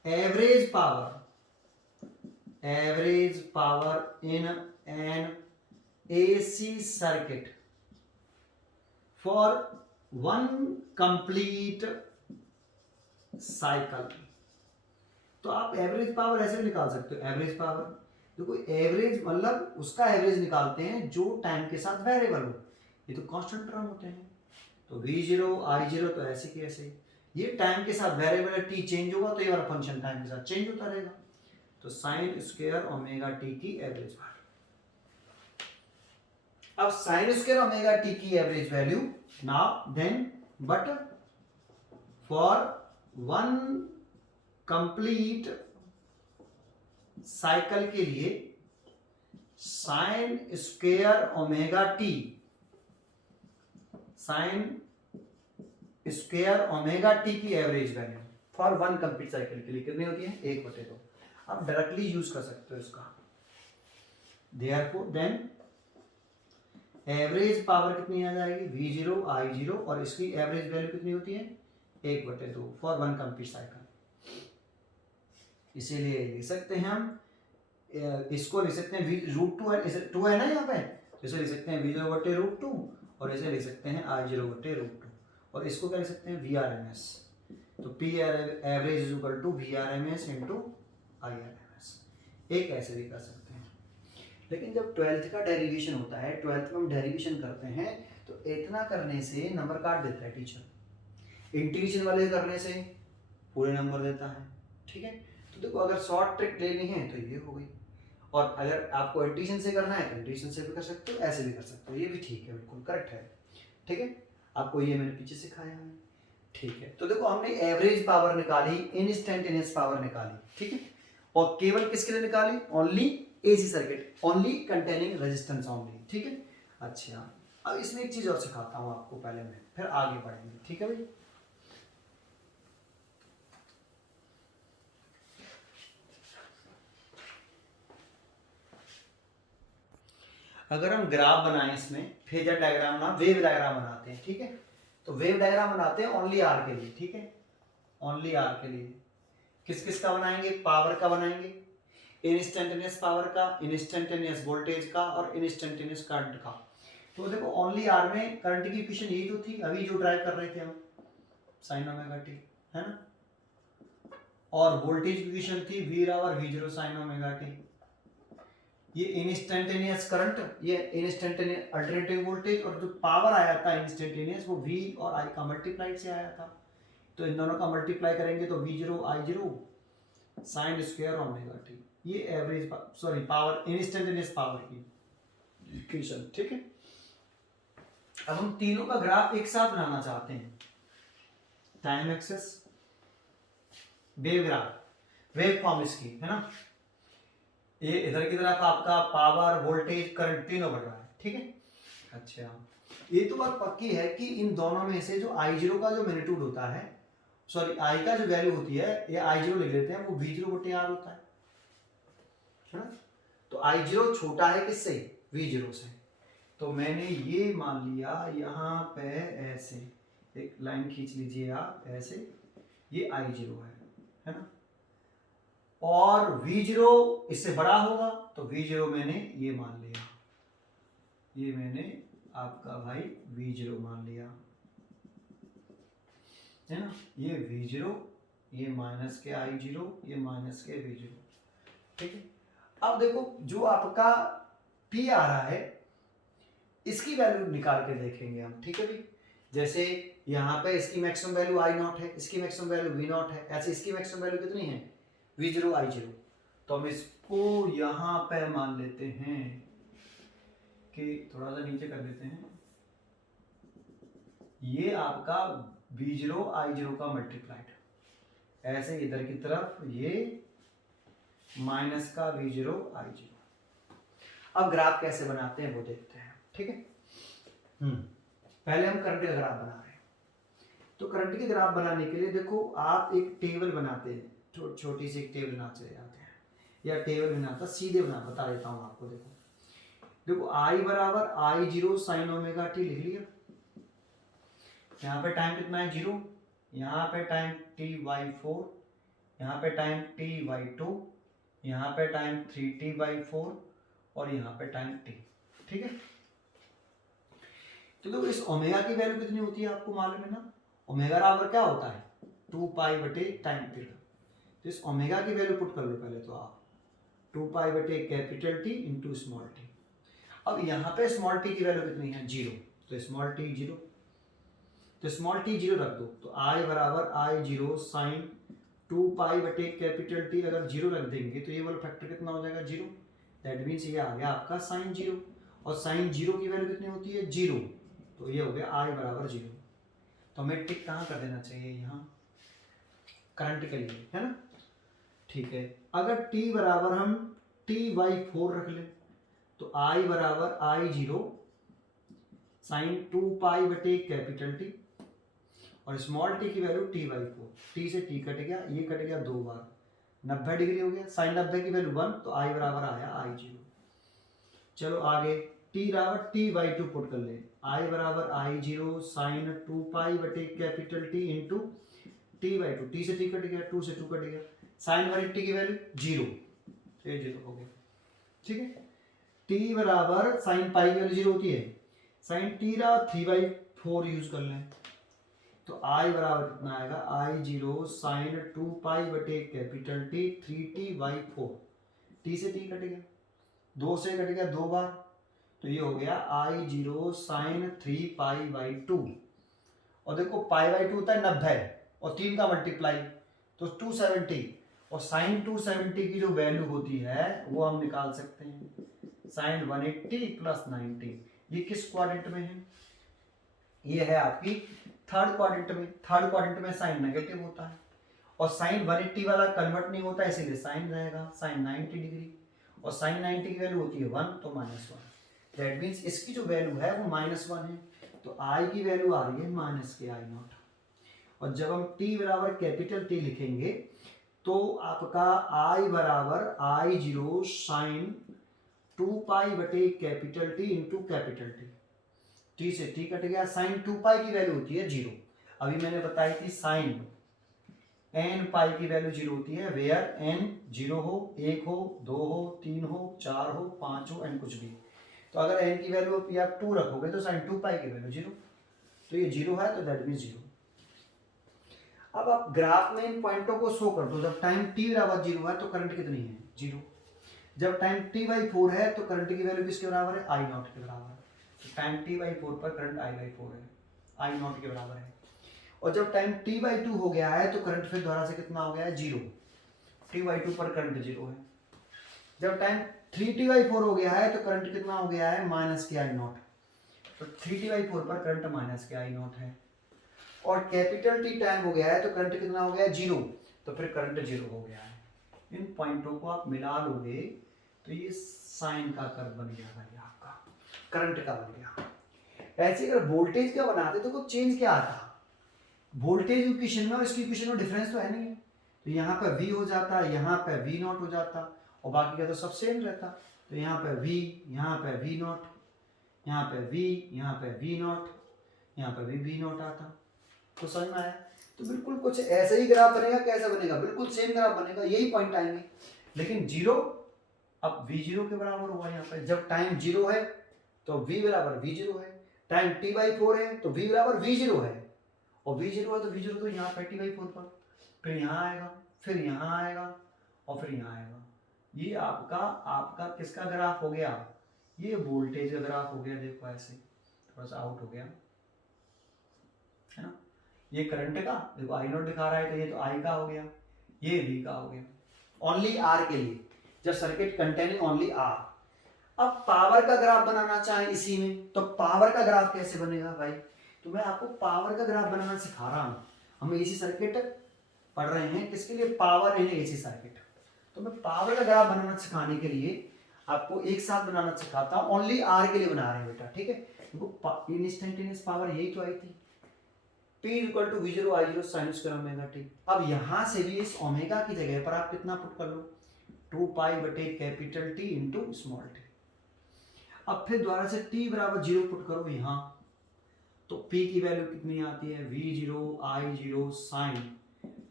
average power in N AC circuit for one complete cycle. तो आप एवरेज पावर ऐसे निकाल सकते हो। एवरेज पावर देखो, एवरेज मतलब उसका एवरेज निकालते हैं जो टाइम के साथ वेरिएबल हो, ये तो कांस्टेंट टर्म होते हैं। तो V0 I0 तो ऐसे की ऐसे, ये टाइम के साथ वेरिएबल है, टी चेंज होगा तो ये वाला फंक्शन टाइम के साथ चेंज होता रहेगा। तो साइन स्क्वायर ओमेगा टी की एवरेज वैल्यू, अब साइन स्क्वायर ओमेगा टी की average value now then but for one complete cycle के लिए sine square omega T, sine square omega T की average value for one complete cycle के लिए कितनी होती है? 1/2। आप डायरेक्टली यूज कर सकते हो इसका। देयरफॉर देन एवरेज पावर कितनी आ जाएगी? V0 I0 और इसकी एवरेज वैल्यू कितनी होती है? 1/2 फॉर वन कंप्लीट साइकिल। इसीलिए लिख सकते हैं हम, इसको लिख सकते हैं √2 है, इसे 2 है ना यहाँ पे, तो इसे लिख सकते हैं V0/√2 और इसे लिख सकते हैं I0/√2 और इसको क्या लिख सकते हैं? VRMS। तो P average is equal to VRMS into IRMS। एक ऐसे भी कर सकते हैं। लेकिन जब 12th का डेरिवेशन होता है, 12th में हम डेरिवेशन करते हैं तो इतना करने से नंबर काट देता है टीचर, इंटीग्रेशन वाले करने से पूरे नंबर देता है। ठीक है, तो देखो अगर शॉर्ट ट्रिक लेनी है तो ये हो गई, और अगर आपको इंटीग्रेशन से करना है तो इंटीग्रेशन से भी कर सकते हो, ऐसे भी कर सकते हो, ये भी ठीक है, बिल्कुल करेक्ट है। ठीक है, आपको ये मैंने पीछे सिखाया है। ठीक है, तो देखो हमने एवरेज पावर निकाली, इंस्टेंटेनियस पावर निकाली। ठीक है, और केवल किसके लिए निकाली? Only AC circuit, only containing resistance only. ठीक है, अच्छा अब इसमें एक चीज और सिखाता हूँ आपको पहले मैं, फिर आगे बढ़ेंगे। ठीक है भाई, अगर हम ग्राफ बनाएं इसमें, फेजर डायग्राम ना वेव डायग्राम बनाते हैं। ठीक है, तो वेव डायग्राम बनाते हैं ओनली आर के लिए। ठीक है, ओनली आर के लिए किस किस का बनाएंगे? पावर का बनाएंगे, इंस्टेंटेनियस पावर का, इंस्टेंटेनियस वोल्टेज का और इंस्टेंटेनियस करंट का। तो देखो ओनली आर में करंट की इक्वेशन यही तो थी अभी जो ड्राइव कर रहे थे हम, साइन ओमेगा टी, है ना, और वोल्टेज की इक्वेशन थी V0 साइन ओमेगा टी। ये इंस्टेंटेनियस करंट, ये इंस्टेंटेनियस अल्टरनेटिव वोल्टेज, और जो पावर आया था इंस्टेंटेनियस वो V और I का मल्टीप्लाई से आया था। तो इन दोनों का मल्टीप्लाई करेंगे तो V0 I0 sine square omega t, ये average sorry power instantaneous power की इक्वेशन। ठीक है, अब हम तीनों का ग्राफ एक साथ बनाना चाहते हैं। Time axes, wave graph, wave form इसकी है ना। ये इधर की तरफ आपका पावर, वोल्टेज, करंट तीनों बढ़ रहा है, ठीक है। अच्छा, ये तो बात पक्की है कि इन दोनों में से जो I0 का जो मैग्नीट्यूड होता है, सॉरी I का जो वैल्यू होती है, ये I0 लिख लेते हैं, वो V0/R होता है ना। तो I0 छोटा है किससे? V0 से। तो मैंने ये मान लिया यहाँ पे ऐसे एक लाइन खींच लीजिए आप ऐसे, ये I0 है ना। और V0 इससे बड़ा होगा तो V0 मैंने ये मान लिया, ये मैंने आपका भाई V0 मान लिया है ना। ये V0, ये माइनस के I0, ये माइनस के V0, ठीक है। अब देखो जो आपका P आ रहा है इसकी वैल्यू निकाल के देखेंगे हम, ठीक है भाई। जैसे यहाँ पे इसकी मैक्सिमम वैल्यू I0 है, इसकी मैक्सिमम वैल्यू V0 है, ऐसे इसकी मैक्सिमम वैल्यू कितनी है? V0 I0। तो हम इसको यहाँ पे मान लेते हैं कि थोड़ा सा नीचे कर देते हैं, ये आपका V0 I0 का मल्टीप्लाइड, ऐसे इधर की तरफ ये माइनस का V0 I0। अब ग्राफ कैसे बनाते हैं वो देखते हैं, ठीक है। पहले हम करंट का ग्राफ बना रहे हैं। तो करंट के ग्राफ बनाने के लिए देखो आप एक टेबल बनाते हैं, छोटी सी एक टेबल बना चले जाते हैं, या टेबल बनाता सीधे बता देता हूँ आपको। देखो I बराबर I0 साइन ओमेगा t लिख लिया। यहाँ पे टाइम कितना है? 0। यहाँ पे टाइम t/4, यहाँ पे टाइम t/2, यहाँ पे टाइम 3t/4 और यहाँ पे टाइम t, ठीक है। तो देखो इस ओमेगा की वैल्यू कितनी होती है आपको मालूम है ना। ओमेगा बराबर क्या होता है? 2π/टाइम पीरियड। तो इस ओमेगा की वैल्यू पुट कर लो पहले तो आप, 2π/कैपिटल T इंटू स्मॉल t। अब यहाँ पे स्मॉल t की वैल्यू कितनी है? 0। तो स्मॉल t 0, तो स्मॉल t 0 रख दो। तो I बराबर I0 साइन 2π/कैपिटल T अगर 0 रख देंगे तो ये वाला फैक्टर कितना हो जाएगा? 0। दैट मीन्स ये आ गया आपका साइन 0, और साइन 0 की वैल्यू कितनी होती है? 0। तो ये हो गया I बराबर 0। तो हमें टिक कहाँ कर देना चाहिए? यहाँ करंट के लिए, है ना। ठीक है, अगर t बराबर हम t/4 रख लें तो I बराबर I0 साइन 2π/कैपिटल T, और स्मॉल t की वैल्यू t/4। t से t कट गया, ये कट गया 2 बार, 90 डिग्री हो गया। साइन 90 की वैल्यू 1, तो I बराबर आया I0। चलो आगे t बराबर t/2 पुट कर ले। I बराबर I0 साइन 2π/कैपिटल T इंटू t/2। t से t कट गया, 2 से 2 कट गया, साइन 180 की वैल्यू 0, ये 0 हो गया, ठीक है। t बराबर साइन पाई की वैल्यू 0 होती है, साइन t का 3/4 यूज कर लें तो I बराबर कितना आएगा? I0 साइन 2π/कैपिटल T 3t/4। t से t कट गया, 2 से कट गया 2 बार, तो ये हो गया I0 साइन 3π/2। और देखो π/2 होता है 90 और 3 का मल्टीप्लाई तो 270, और साइन 270 की जो वैल्यू होती है वो हम निकाल सकते हैं, साइन 180 प्लस 90। ये किस क्वाड्रेंट में है? ये है आपकी थर्ड क्वाड्रेंट में। थर्ड क्वाड्रेंट में साइन नेगेटिव होता है, और साइन 180 वाला कन्वर्ट नहीं होता, इसीलिए साइन रहेगा साइन 90 डिग्री, और साइन 90 की वैल्यू होती है 1, तो -1। दैट मीन्स इसकी जो वैल्यू है वो -1 है, तो I की वैल्यू आ रही है माइनस के I0। और जब हम t बराबर कैपिटल T लिखेंगे तो आपका I बराबर I0 साइन 2π/कैपिटल T into capital T। t से t कट गया, साइन 2π की वैल्यू होती है 0। अभी मैंने बताई थी साइन n पाई की वैल्यू 0 होती है, वेयर n 0 हो, 1 हो, 2 हो, 3 हो, 4 हो, 5 हो, n कुछ भी। तो अगर n की वैल्यू या 2 रखोगे तो साइन 2π की वैल्यू 0, तो ये 0 है, तो दैट मीन्स 0। अब आप ग्राफ में इन पॉइंटों को शो कर दो। जब टाइम t बराबर 0 है तो करंट कितनी है? 0। जब टाइम t/4 है तो करंट की वैल्यू किसके बराबर है? I0 के बराबर है। टाइम t/4 पर करंट I/4 है, I0 के बराबर है। और जब टाइम t/2 हो गया है तो करंट फिर दोबारा से कितना हो गया है? 0। t/2 पर करंट 0 है। जब टाइम 3t/4 हो गया है तो करंट कितना हो गया है? -के I0। तो 3t/4 पर करंट माइनस के आई नॉट है, और कैपिटल टी टाइम हो गया है तो करंट कितना हो गया है 0, तो फिर करंट 0 हो गया है। इन पॉइंटों को आप मिला लोगे तो ये साइन का कर्व बन गया भाई, आपका करंट का बन गया। ऐसे अगर वोल्टेज का बनाते तो कुछ चेंज क्या आता, वोल्टेज इक्वेशन में और इसकी इक्वेशन में डिफरेंस तो है नहीं, तो यहाँ पे v हो जाता, यहाँ पे v नॉट हो जाता, और बाकी का तो सब सेम रहता। तो यहाँ पे v, यहाँ पे v नॉट, यहाँ पे v, यहाँ पे v नॉट, यहाँ पे भी v नॉट आता। तो समझ में आया? तो बिल्कुल कुछ ऐसा ही ग्राफ बनेगा, कैसा बनेगा, बिल्कुल सेम ग्राफ बनेगा, यही पॉइंट आएंगे। लेकिन जीरो, अब v0 के बराबर होगा यहाँ पे, जब टाइम 0 है तो v बराबर v0 है, टाइम t/4 है तो v बराबर v0 है, और v0 है तो v0 तो यहाँ पे t/4 पर, फिर यहाँ आएगा, फिर यहाँ आएगा, और फिर यहाँ आएगा। ये आपका आपका किसका ग्राफ हो गया, ये वोल्टेज का ग्राफ हो गया। देखो ऐसे थोड़ा सा आउट हो गया है ना, ये करंट का देखो आई नॉट दिखा रहा है, तो ये तो आई का हो गया, ये वी का हो गया, ओनली आर के लिए, जब सर्किट कंटेनिंग ओनली आर। अब पावर का ग्राफ बनाना चाहे इसी में, तो पावर का ग्राफ कैसे बनेगा भाई, तो मैं आपको पावर का ग्राफ बनाना सिखा रहा हूँ। हम एसी सर्किट पढ़ रहे हैं, किसके लिए, पावर इन एसी सर्किट। तो मैं पावर का ग्राफ बनाना सिखाने के लिए आपको एक साथ बनाना सिखाता हूँ, ओनली आर के लिए बना रहे हैं बेटा, ठीक है। देखो इंस्टेंटेनियस पावर यही तो आई थी, P equal to V0 I0 sine square omega T. अब यहाँ से भी इस ओमेगा की जगह पर आप कितना पुट कर लो, 2 पाई बटे capital T into small T. अब फिर दोबारा से t बराबर 0 पुट करो यहाँ, तो P की वैल्यू कितनी आती है, V0 I0 साइन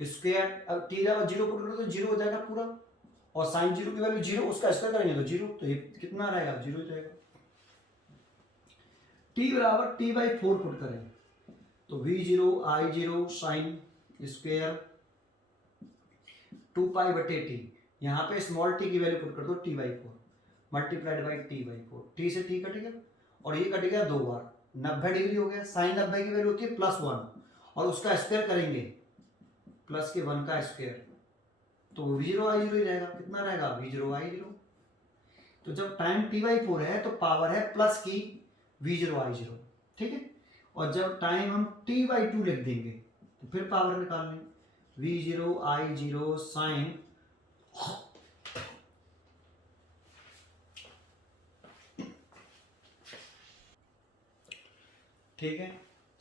स्क्वायर। अब t बराबर 0 पुट करो तो 0 हो जाएगा पूरा, और साइन 0 की वैल्यू 0, उसका स्क्वायर करेंगे तो 0, तो ये कितना रहेगा, 0 हो जाएगा। t बराबर t/4 पुट करें तो V0 I0 साइन स्क्वायर 2 पाई बटे टी, यहाँ पे स्मॉल टी की वैल्यू पुट कर दो t/4 multiplied by t/4, t से t कट गया और ये कट गया 2 बार, 90 डिग्री हो गया। साइन 90 की वैल्यू होती है +1, और उसका स्क्वायर करेंगे प्लस के 1 का स्क्वायर, तो V0 I0 ही रहेगा, कितना रहेगा V0 I0। तो जब टाइम t/4 है तो पावर है प्लस की V0 I0, ठीक है। और जब टाइम हम t/2 लिख देंगे तो फिर पावर निकाल लेंगे, V0 I0 साइन ठीक है।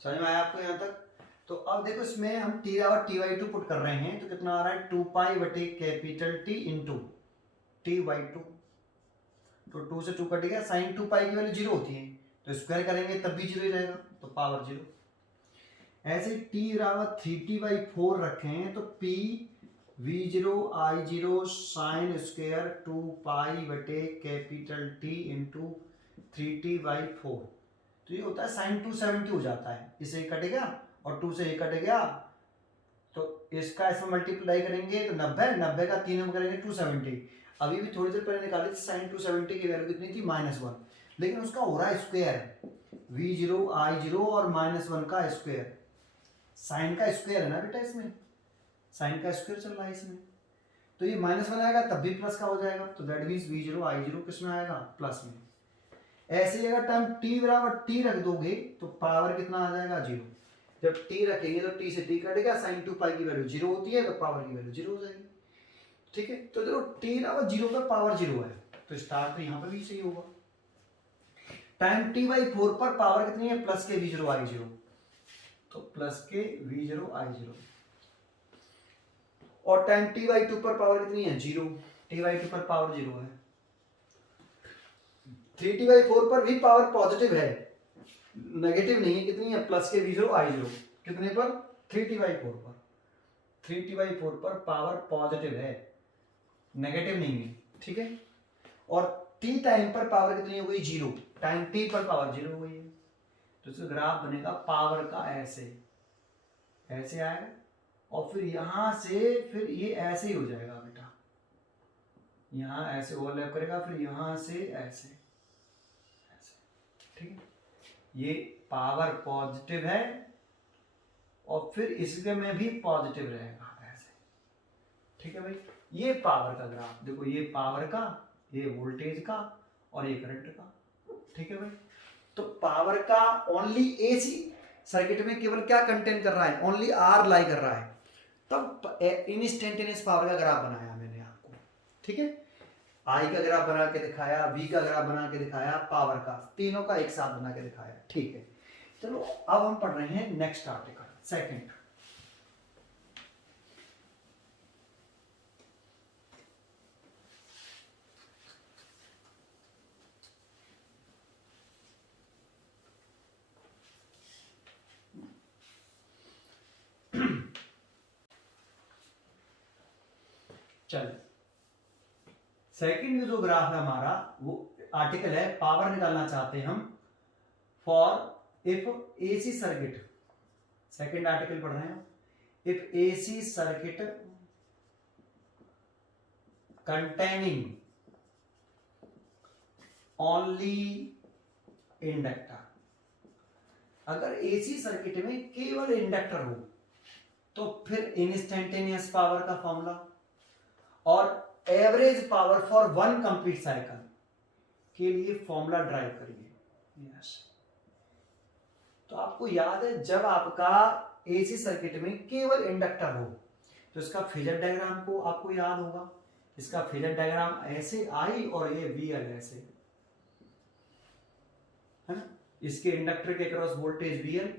समझ में आया आपको यहाँ तक? तो अब देखो इसमें हम t/2 पुट कर रहे हैं, तो कितना आ रहा है 2 पाई बटे कैपिटल T इंटू t/2, तो 2 से 2 कट गया, साइन 2 पाई की वैल्यू 0 होती है, तो स्क्वायर करेंगे तब भी 0 ही रहेगा, तो पावर 0। ऐसे t बराबर 3t/4 रखें तो P V0 I0 sine square 2 पाई बटे कैपिटल T इंटू 3t/4, तो ये होता है साइन 270 हो जाता है, इसे कटेगा और 2 से ये कट गया, तो इसका इसमें मल्टीप्लाई करेंगे तो 90 का 3 हम करेंगे 270। अभी भी थोड़ी देर पहले निकाली थी साइन 270 की वैल्यू कितनी थी, -1, लेकिन उसका हो रहा है स्क्वायर, V0 I0 और -1 का स्क्वायर, साइन का स्क्वायर है ना बेटा, इसमें साइन का स्क्वायर चल रहा है इसमें, तो ये -1 आएगा तब भी प्लस का हो जाएगा, तो दैट मीन्स V0 I0 किसमें आएगा, प्लस में। ऐसे ही अगर टाइम t बराबर t रख दोगे तो पावर कितना आ जाएगा, 0। जब t रखेंगे तो t से t कटेगा, साइन 2 पाई की वैल्यू 0 होती है, तो पावर की वैल्यू 0 हो जाएगी, ठीक है। तो देखो t बराबर 0 पर पावर 0 है, तो स्टार्ट तो यहाँ पे भी सही होगा। टाइम t/4 पर पावर कितनी है, प्लस के V0 I0, तो प्लस के V0 I0, और टाइम t/2 पर पावर कितनी है, 0, t/2 पर पावर 0 है। 3t/4 पर भी पावर पॉजिटिव है, नेगेटिव नहीं है, कितनी है, प्लस के V0 I0, कितने पर, 3t/4 पर, 3t/4 पर पावर पॉजिटिव है, नेगेटिव नहीं है, ठीक है। और t टाइम पर पावर कितनी हो गई, 0, टाइम t पर पावर 0 हो गई है, तो इसका ग्राफ बनेगा पावर का ऐसे ऐसे आएगा, और फिर यहां से फिर ये ऐसे ही हो जाएगा बेटा, यहां ऐसे ओवरलैप करेगा, फिर यहां से ऐसे, ठीक है। ये पावर पॉजिटिव है, और फिर इसके में भी पॉजिटिव रहेगा ऐसे, ठीक है भाई। ये पावर का ग्राफ देखो, ये पावर का, ये वोल्टेज का, और ये करंट का, ठीक है भाई। तो पावर का ओनली एसी सर्किट में केवल क्या कंटेन कर रहा है, ओनली आर लाई कर रहा है, तब इंस्टेंटेनियस पावर का ग्राफ बनाया मैंने आपको, ठीक है। आई का ग्राफ बना के दिखाया, वी का ग्राफ बना के दिखाया, पावर का, तीनों का एक साथ बना के दिखाया, ठीक है। चलो अब हम पढ़ रहे हैं नेक्स्ट आर्टिकल, सेकंड। चल सेकंड जो ग्राफ है हमारा, वो आर्टिकल है, पावर निकालना चाहते हैं हम for if AC circuit, second article पढ़ रहे हैं, if AC circuit containing only inductor, अगर एसी सर्किट में केवल इंडक्टर हो तो फिर इंस्टेंटेनियस पावर का फॉर्मूला और average power for one complete cycle के लिए फॉर्मूला ड्राइव करिए। यस, तो आपको याद है जब आपका एसी सर्किट में केवल इंडक्टर हो तो इसका फेजर डायग्राम को आपको याद होगा, इसका फेजर डायग्राम ऐसे आई और ये वी एल ऐसे है ना, इसके इंडक्टर के क्रॉस वोल्टेज वी एल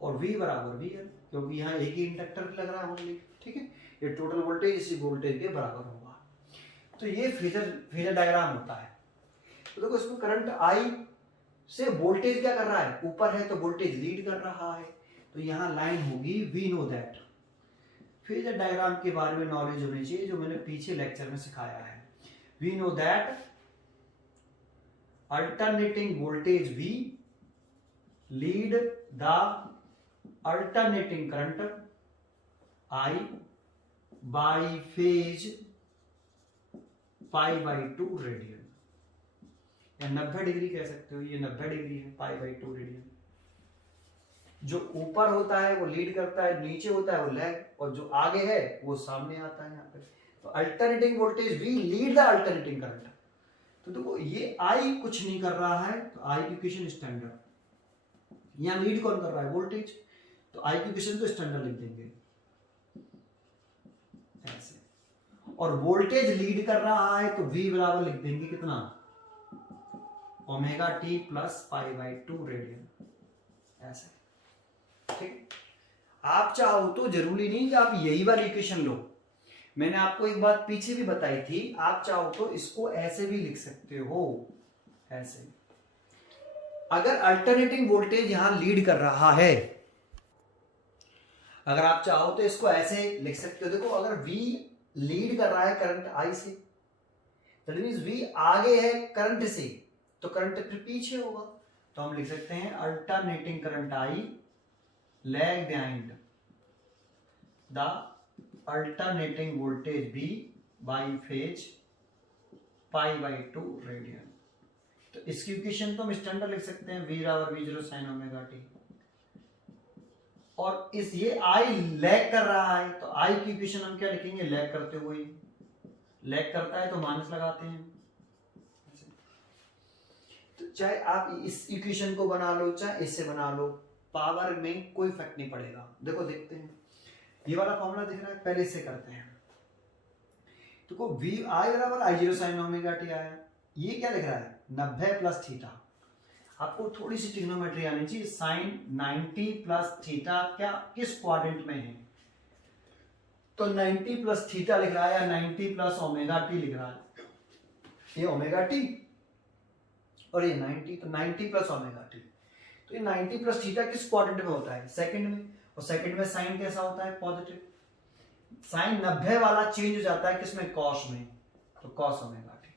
और वी बराबर वी एल, क्योंकि यहाँ एक ही इंडक्टर लग रहा है ओनली, ठीक है। ये टोटल वोल्टेज इसी वोल्टेज के बराबर होगा। तो ये फेजर डायग्राम होता है। तो देखो इसमें करंट आई से वोल्टेज क्या कर रहा है, ऊपर है तो वोल्टेज लीड कर रहा है, तो यहाँ लाइन होगी we know that. Phasor diagram के बारे में नॉलेज होनी चाहिए जो मैंने पीछे लेक्चर में सिखाया है। We know that alternating voltage V lead the alternating current I by phase pi by 2 radian, या 90 डिग्री कह सकते हो, ये 90 डिग्री है, पाई बाई 2 रेडियन। जो ऊपर होता है वो लीड करता है, नीचे होता है वो लैग, और जो आगे है वो सामने आता है यहाँ पे। तो alternating voltage V lead the alternating current. तो देखो ये I कुछ नहीं कर रहा है, तो I की इक्वेशन स्टैंडर्ड, यहाँ लीड कौन कर रहा है, वोल्टेज, तो I की इक्वेशन तो स्टैंडर्ड लिख देंगे ऐसे, और वोल्टेज लीड कर रहा है तो V बराबर लिख देंगे कितना, omega T plus pi by 2 radian ऐसे, ठीक। आप चाहो तो जरूरी नहीं कि आप यही वाली इक्वेशन लो, मैंने आपको एक बात पीछे भी बताई थी, आप चाहो तो इसको ऐसे भी लिख सकते हो ऐसे। अगर अल्टरनेटिंग वोल्टेज यहां लीड कर रहा है, अगर आप चाहो तो इसको ऐसे लिख सकते हो। देखो अगर V लीड कर रहा है करंट I से, दैट मींस V आगे है करंट से, तो करंट फिर पीछे होगा, तो हम लिख सकते हैं alternating current I lag behind the alternating voltage V by phase pi by 2 radian. तो इसकी इक्वेशन तो हम स्टैंडर्ड लिख सकते हैं, V बराबर V0 sin ओमेगा टी, और इस ये I लैग कर रहा है तो I की इक्वेशन हम क्या लिखेंगे, लैग करते हुए, लैग करता है तो माइनस लगाते हैं। तो चाहे आप इस इक्वेशन को बना लो चाहे इससे बना लो, पावर में कोई फर्क नहीं पड़ेगा। देखो देखते हैं, ये वाला फॉर्मूला दिख रहा है, पहले इससे करते हैं। तो V I बराबर I0 sin ओमेगा टी आया, ये क्या लिख रहा है 90 प्लस थीटा, आपको थोड़ी सी ट्रिग्नोमेट्री आनी चाहिए। साइन 90 प्लस थीटा क्या किस क्वाड्रेंट में है, तो 90 प्लस थीटा लिख रहा है या 90 प्लस ओमेगा टी लिख रहा है, ये ओमेगा टी और ये 90, तो 90 प्लस ओमेगा टी। तो ये 90 प्लस थीटा किस क्वाड्रेंट में होता है, सेकंड में, और सेकंड में साइन कैसा होता है, पॉजिटिव। साइन 90 वाला चेंज हो जाता है किसमें, कॉस में, तो कॉस ओमेगा टी,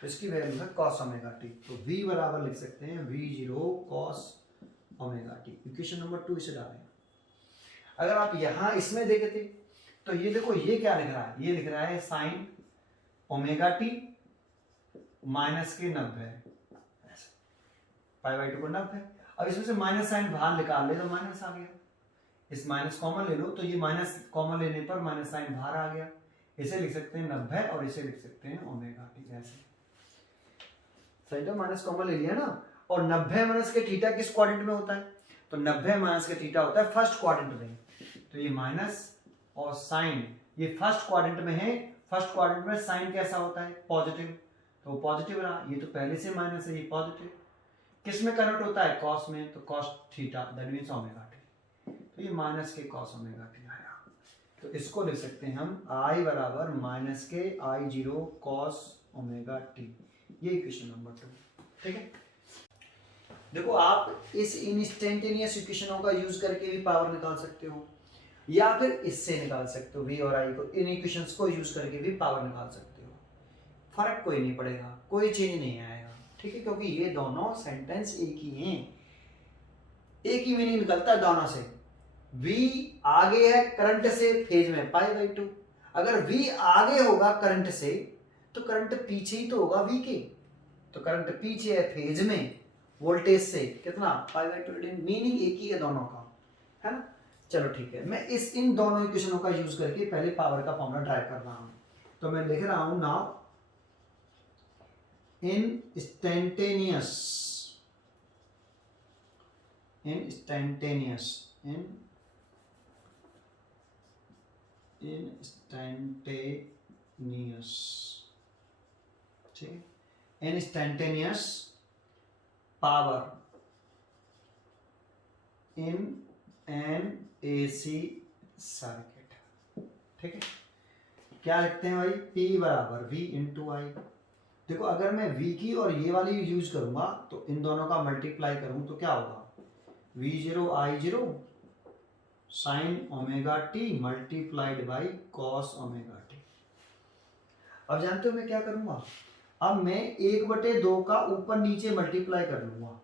तो इसकी वैल्यू है कॉस ओमेगा टी। तो V बराबर लिख सकते हैं V0 cos omega T, equation number 2 इसे डालें। अगर आप यहां इसमें देखे थे तो ये देखो ये क्या लिख रहा है, ये लिख रहा है साइन ओमेगा टी माइनस के 90 पाई बाई 2 को 90। अब इसमें से माइनस साइन बाहर निकाल ले तो माइनस आ गया, इस माइनस कॉमन ले लो तो ये माइनस कॉमन लेने पर माइनस साइन बाहर आ गया, इसे लिख सकते हैं 90 और इसे लिख सकते हैं ओमेगा टी ऐसे, सही तो माइनस कॉमन ले लिया ना। और 90 माइनस के थीटा किस क्वाड्रेंट में होता है? तो 90 माइनस के थीटा होता है फर्स्ट क्वाड्रेंट में। तो ये माइनस और साइन ये फर्स्ट क्वाड्रेंट में है। फर्स्ट क्वाड्रेंट में साइन कैसा होता है? पॉजिटिव, तो पॉजिटिव रहा। ये तो पहले से माइनस है, ये पॉजिटिव। किस में कन्वर्ट होता है? कॉस में, तो cos theta that means omega T. तो ये माइनस के कॉस ओमेगा टी आया। तो इसको लिख सकते हैं हम I बराबर माइनस के I0 कॉस ओमेगा टी। ये इक्वेशन नंबर 2। ठीक है, देखो आप इस इंस्टेंटेनियस इक्वेशनों का यूज करके भी पावर निकाल सकते हो या फिर इससे निकाल सकते हो। V और I को, इन इक्वेशंस को यूज करके भी पावर निकाल सकते हो। फर्क कोई नहीं पड़ेगा, कोई चेंज नहीं आएगा। ठीक है, क्योंकि ये दोनों सेंटेंस एक ही हैं, एक ही मीनिंग निकलता है दोनों से। V आगे है करंट से फेज में π/2। अगर V आगे होगा करंट से तो करंट पीछे ही तो होगा V के। तो करंट पीछे है फेज में वोल्टेज से, कितना? π/2। मीनिंग एक ही है दोनों का, है ना। चलो ठीक है, मैं इन दोनों इक्वेशनों का यूज करके पहले पावर का फॉर्मूला ड्राइव कर रहा हूं। तो मैं लिख रहा हूं नाउ instantaneous ठीक है, instantaneous power in an AC circuit. ठीक है, क्या लिखते हैं भाई? P बराबर V इंटू आई। देखो अगर मैं V की और ये वाली यूज करूंगा तो इन दोनों का मल्टीप्लाई करूं तो क्या होगा? V0 I0 sign omega T multiplied by cos omega T. अब जानते हो मैं क्या करूंगा? अब मैं 1/2 का ऊपर नीचे मल्टीप्लाई कर लूंगा।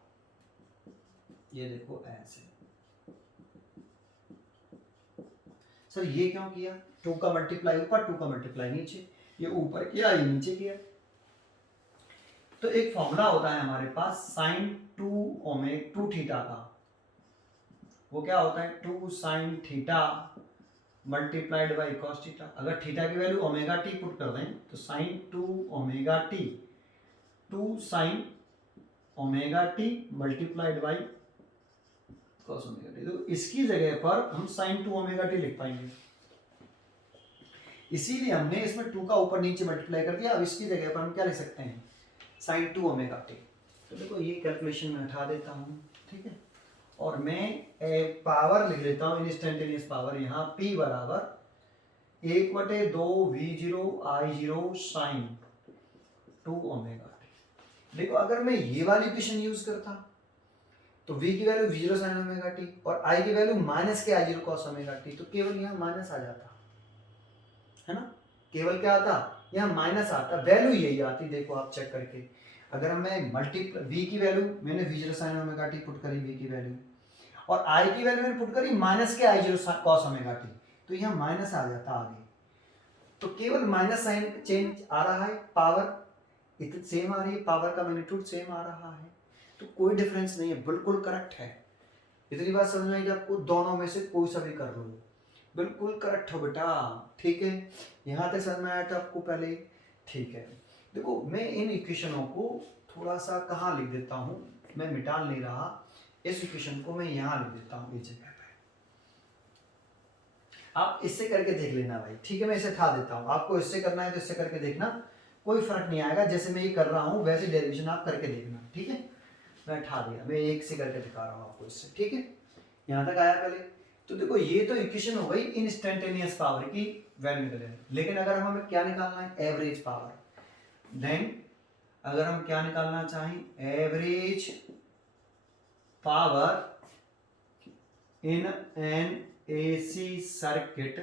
ये देखो ऐसे। सर ये क्यों किया? 2 का मल्टीप्लाई ऊपर, 2 का मल्टीप्लाई नीचे। ये ऊपर किया, ये नीचे किया। तो एक फॉर्मूला होता है हमारे पास साइन 2 थीटा का। वो क्या होता है? 2 sine theta multiplied by cos theta. अगर थीटा की वैल्यू ओमेगा टी पुट कर दें तो sine 2 omega T, 2 sine omega T multiplied by cos omega T. तो इसकी जगह पर हम साइन 2 ओमेगा टी लिख पाएंगे, इसीलिए हमने इसमें 2 का ऊपर नीचे मल्टीप्लाई कर दिया। अब इसकी जगह पर हम क्या लिख सकते हैं? Sine 2 omega T. तो देखो ये कैलकुलेशन में हटा देता हूं। ठीक है, और मैं पावर लिख लेता हूं, इंस्टेंटेनियस पावर। यहाँ P बराबर 1/2 V0 I0 sine 2 omega T. देखो अगर मैं ये वाली इक्वेशन यूज करता तो V की value V0 sign omega T और I की वैल्यू माइनस के I0 कॉस ओमेगा टी। तो केवल यहाँ माइनस आ जाता, है ना। केवल क्या आता? यहाँ माइनस आता, वैल्यू यही आती। देखो आप चेक करके, अगर मैं V की वैल्यू मैंने V0 sign omega T put करी, V की वैल्यू, और I की वैल्यू मैंने पुट करी माइनस के I0 कॉस ओमेगा टी, तो यहाँ माइनस आ जाता आगे। तो केवल माइनस साइन चेंज आ रहा है, पावर इतना सेम आ रही है, पावर का मैग्नीट्यूड सेम आ रहा है, तो कोई डिफरेंस नहीं है, बिल्कुल करेक्ट है। इतनी बात समझ में आई आपको? दोनों में से कोई सा भी कर लो, बिल्कुल करेक्ट हो बेटा। ठीक है, यहाँ तक समझ में आया था आपको पहले? ठीक है, देखो मैं इन इक्वेशनों को थोड़ा सा कहाँ लिख देता हूँ, मैं मिटा नहीं रहा, इस इक्वेशन को मैं यहाँ लिख देता हूँ इस जगह पे। आप इससे करके देख लेना भाई। ठीक है, मैं इसे उठा देता हूँ। आपको इससे करना है तो इससे करके देखना, कोई फर्क नहीं आएगा। जैसे मैं ये कर रहा हूँ वैसे डेरिवेशन आप करके देखना। ठीक है, मैं उठा दिया, मैं एक से करके दिखा रहा हूँ आपको इससे। ठीक है, यहाँ तक आया पहले? तो देखो ये तो इक्वेशन हो गई इंस्टेंटेनियस पावर की वैल्यू निकले। लेकिन अगर हमें क्या निकालना है? Average power. देन अगर हम क्या निकालना चाहें? Average power in N AC circuit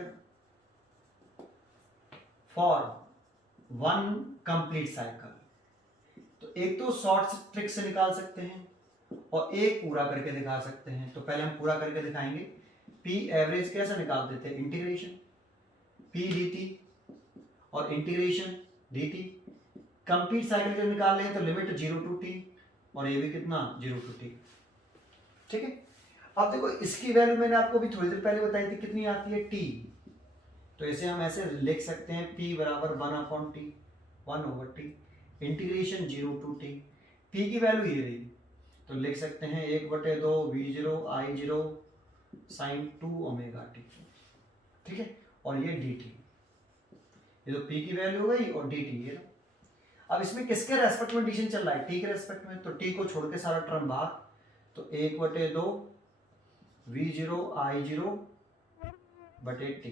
for 1 complete cycle. तो एक तो शॉर्ट ट्रिक से निकाल सकते हैं और एक पूरा करके दिखा सकते हैं। तो पहले हम पूरा करके दिखाएंगे। P एवरेज कैसे निकाल देते हैं? इंटीग्रेशन P dt और इंटीग्रेशन dt। कंप्लीट साइकिल जब निकाल रहे हैं तो लिमिट 0 to t और ये भी कितना? 0 to t। ठीक है, अब देखो इसकी वैल्यू मैंने आपको भी थोड़ी देर पहले बताई थी, कितनी आती है? t। तो इसे हम ऐसे लिख सकते हैं P बराबर 1/t, 1/t integration 0 to t। P की वैल्यू ये रही, तो लिख सकते हैं 1/2 V0 I0 sine 2 omega T, ठीक है। और ये dt, ये तो p की वैल्यू हो गई और dt ये। अब इसमें किसके रेस्पेक्ट में डिवीजन चल रहा है, t के रेस्पेक्ट में, तो t को छोड़ के सारा टर्म बाहर, तो 1/2 V0 I0 बटे t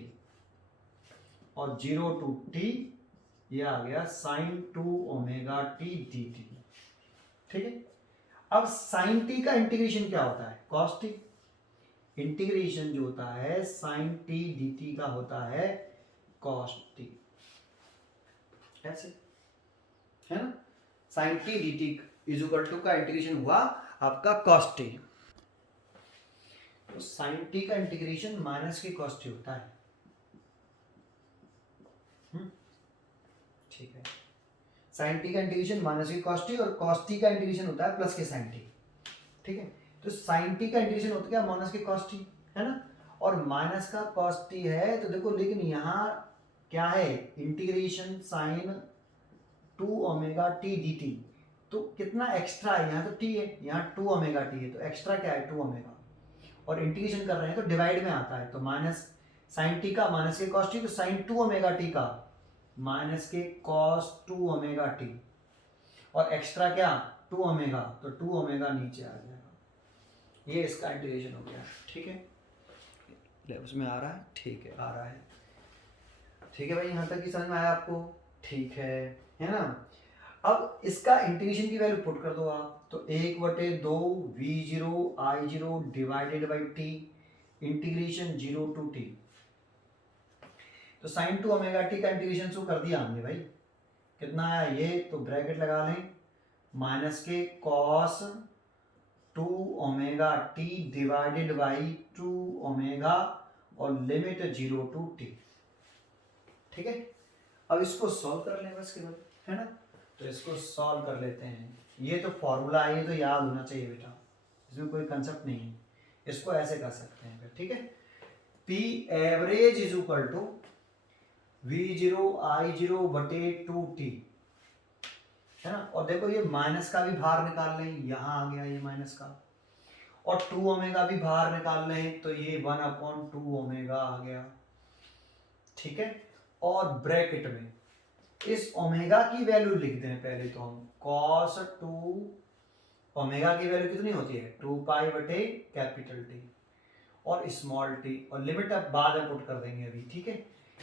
और 0 to t, ये आ गया साइन 2 ओमेगा टी dt, ठीक है। अब साइन t का इंटीग्रेशन क्या होता है, cos t। इंटीग्रेशन जो होता है साइन t dt का होता है cos t, ऐसे है ना। Sine t dt is equal to का इंटीग्रेशन हुआ आपका cos t, तो साइन t का इंटीग्रेशन माइनस के cos t होता है, ठीक है। साइन t का इंटीग्रेशन माइनस के cos t और cos t का इंटीग्रेशन होता है प्लस के साइन t, ठीक है। तो साइन t का इंटीग्रेशन होता है क्या, माइनस के cos t, है ना। और माइनस का cos t है तो देखो, लेकिन यहाँ क्या है, integration sine 2 omega T dt, तो कितना एक्स्ट्रा है, यहाँ तो t है, यहाँ 2 ओमेगा t है, तो एक्स्ट्रा क्या है 2 ओमेगा, और इंटीग्रेशन कर रहे हैं तो डिवाइड में आता है, तो माइनस साइन t का माइनस के cos t, तो साइन 2 ओमेगा t का माइनस के cos 2 ओमेगा t, और एक्स्ट्रा क्या 2 ओमेगा, तो 2 ओमेगा नीचे आ जाएगा, ये इसका इंटीग्रेशन हो गया, ठीक है। उसमें आ रहा है, ठीक है, आ रहा है, ठीक है भाई, यहाँ तक ही समझ में आया आपको, ठीक है ना। अब इसका इंटीग्रेशन की वैल्यू पुट कर दो आप, तो 1/2 V0 I0 divided by t integration 0 to t, तो साइन 2 ओमेगा टी का इंटीग्रेशन शो कर दिया हमने भाई, कितना आया ये, तो ब्रैकेट लगा लें, माइनस के cos 2 omega T divided by 2 omega और लिमिट 0 to t, ठीक है। अब इसको सॉल्व कर लें बस केवल, है ना, तो इसको सॉल्व कर लेते हैं। ये तो फॉर्मूला है, ये तो याद होना चाहिए बेटा, इसमें कोई कंसेप्ट नहीं है, इसको ऐसे कर सकते हैं, ठीक है। P average is equal to V0 I0 बटे 2t, है ना। और देखो ये माइनस का भी बाहर निकाल लें, यहाँ आ गया ये माइनस का, और 2 ओमेगा भी बाहर निकाल लें तो ये 1/2 ओमेगा आ गया, ठीक है। और ब्रैकेट में इस ओमेगा की वैल्यू लिख दें पहले, तो हम cos 2 ओमेगा की वैल्यू कितनी होती है 2 पाई बटे कैपिटल टी और स्मॉल टी, और लिमिट अब बाद में पुट कर देंगे अभी, ठीक है।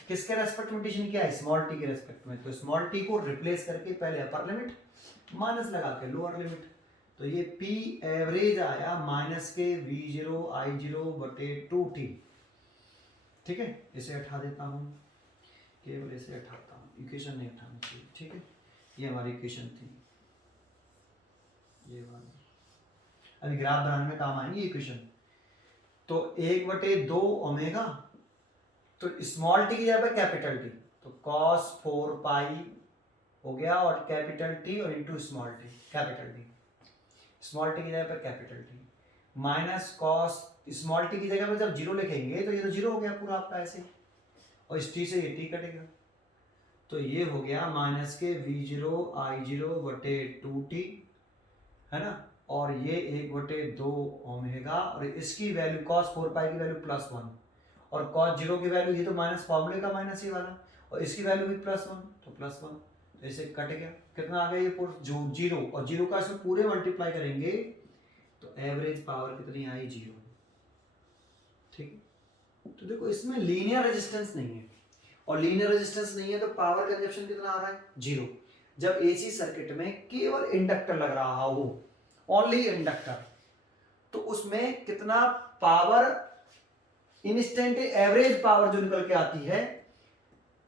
किसके रेस्पेक्ट में डिवीजन किया है, स्मॉल टी के रेस्पेक्ट में, तो स्मॉल टी को रिप्लेस करके पहले अपर लिमिट माइनस लगा के लोअर लिमिट, तो ये P एवरेज आया माइनस के V0 I0 बटे 2t, ठीक है। इसे हटा देता हूँ, केवल इसे हटाता हूँ, इक्वेशन नहीं हटानी चाहिए, ठीक है। ये हमारी इक्वेशन थी, ये वाली, अभी ग्राफ बनाने में काम आएंगी इक्वेशन। तो 1/2 ओमेगा, तो स्मॉल टी की जगह पे कैपिटल टी, तो cos 4 पाई हो गया, और कैपिटल टी और into small T, capital T, small T की जगह पे capital T, minus cos small T की जगह पे जब जीरो लिखेंगे तो ये तो जीरो हो गया पूरा आपका ऐसे, और इस टी से ये टी कटेगा, तो ये हो गया माइनस के V0 I0 बटे 2t, है ना, और ये 1/2 ओमेगा, और इसकी वैल्यू cos 4 पाई की वैल्यू +1, और cos 0 की वैल्यू, ये तो माइनस फॉर्मूले का माइनस ये वाला, और इसकी वैल्यू भी +1, तो +1, तो इसे कट गया, कितना आ गया ये पूरा जो 0, और 0 का इसमें पूरे मल्टीप्लाई करेंगे तो एवरेज पावर कितनी आई 0, ठीक है। तो देखो इसमें लीनियर रेजिस्टेंस नहीं है, और लीनियर रेजिस्टेंस नहीं है तो पावर कंजप्शन कितना आ रहा है 0। जब एसी सर्किट में केवल इंडक्टर लग रहा हो, ओनली इंडक्टर, तो उसमें कितना पावर इंस्टेंट एवरेज पावर जो निकल के आती है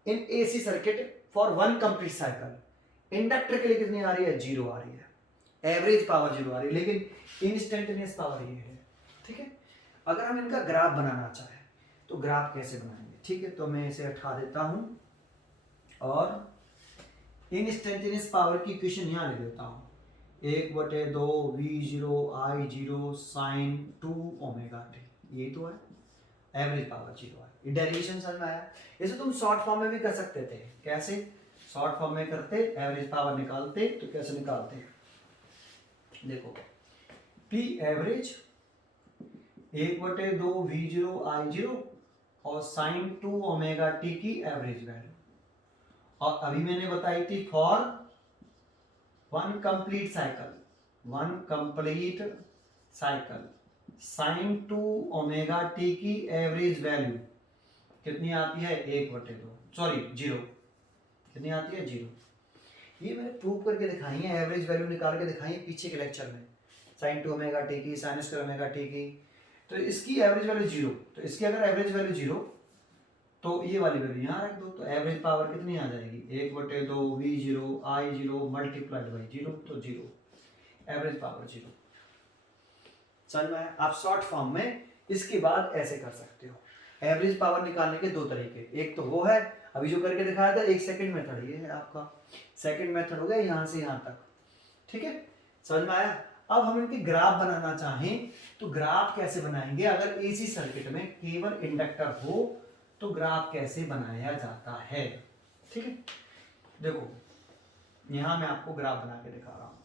in AC circuit for one complete cycle, inductor के लिए कितनी आ रही है 0 आ रही है, एवरेज पावर 0 आ रही है, लेकिन इंस्टेंटेनियस पावर ये है, ठीक है। अगर हम इनका ग्राफ बनाना चाहें तो ग्राफ कैसे बनाएंगे, ठीक है, तो मैं इसे हटा देता हूं और इंस्टेंटेनियस पावर की इक्वेशन यहां लिख देता हूं, 1/2 V0 I0 sine 2 omega t, ये तो है एवरेज पावर 0 है, ये डेरिवेशन समझ में आया। इसे तुम शॉर्ट फॉर्म में भी कर सकते थे, कैसे शॉर्ट फॉर्म में करते, एवरेज पावर निकालते, तो कैसे निकालते देखो, पी एवरेज 1/2 V0 I0 और साइन 2 ओमेगा टी की एवरेज वैल्यू। और अभी मैंने बताई थी for one complete cycle sine 2 omega T की एवरेज वैल्यू कितनी आती है 1/2, सॉरी 0, कितनी आती है 0। ये मैंने प्रूव करके दिखाई है, एवरेज वैल्यू निकाल के दिखाई है पीछे के लेक्चर में, साइन 2 ओमेगा टी की, साइन स्क्वायर ओमेगा टी की। तो इसकी एवरेज वैल्यू 0, तो इसकी अगर एवरेज वैल्यू 0 तो ये वाली वैल्यू यहाँ रख दो, तो एवरेज पावर कितनी आ जाएगी 1/2 V0 I0 मल्टीप्लाइड बाई 0, तो 0, एवरेज पावर 0। समझ में आया? आप शॉर्ट फॉर्म में इसके बाद ऐसे कर सकते हो। एवरेज पावर निकालने के दो तरीके, एक तो वो है अभी जो करके दिखाया था, एक सेकंड मेथड ये है आपका, सेकंड मेथड हो गया यहाँ से यहाँ तक, ठीक है, समझ में आया? अब हम इनके ग्राफ बनाना चाहें तो ग्राफ कैसे बनाएंगे, अगर एसी सर्किट में केवल इंडक्टर हो तो ग्राफ कैसे बनाया जाता है, ठीक है। देखो यहां मैं आपको ग्राफ बना के दिखा रहा हूं,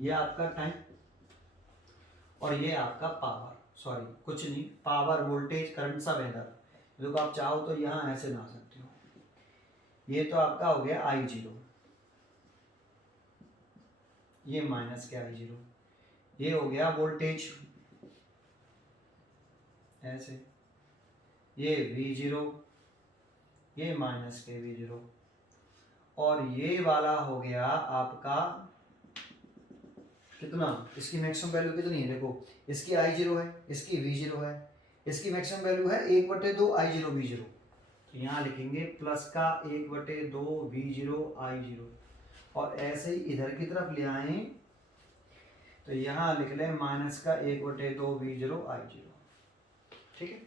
ये आपका टाइम और ये आपका पावर, सॉरी कुछ नहीं, पावर वोल्टेज करंट सब इधर। देखो आप चाहो तो यहां ऐसे बना सकते हो, ये तो आपका हो गया I0, ये माइनस के I0, ये हो गया वोल्टेज ऐसे, ये V0, ये माइनस के V0, और ये वाला हो गया आपका कितना, इसकी मैक्सिमम वैल्यू कितनी है, देखो इसकी I0 है, इसकी V0 है, इसकी मैक्सिमम वैल्यू है 1/2 I0 V0, तो यहाँ लिखेंगे प्लस का 1/2 V0 I0, और ऐसे ही इधर की तरफ ले आए तो यहाँ लिख लें माइनस का 1/2 V0 I0, ठीक है।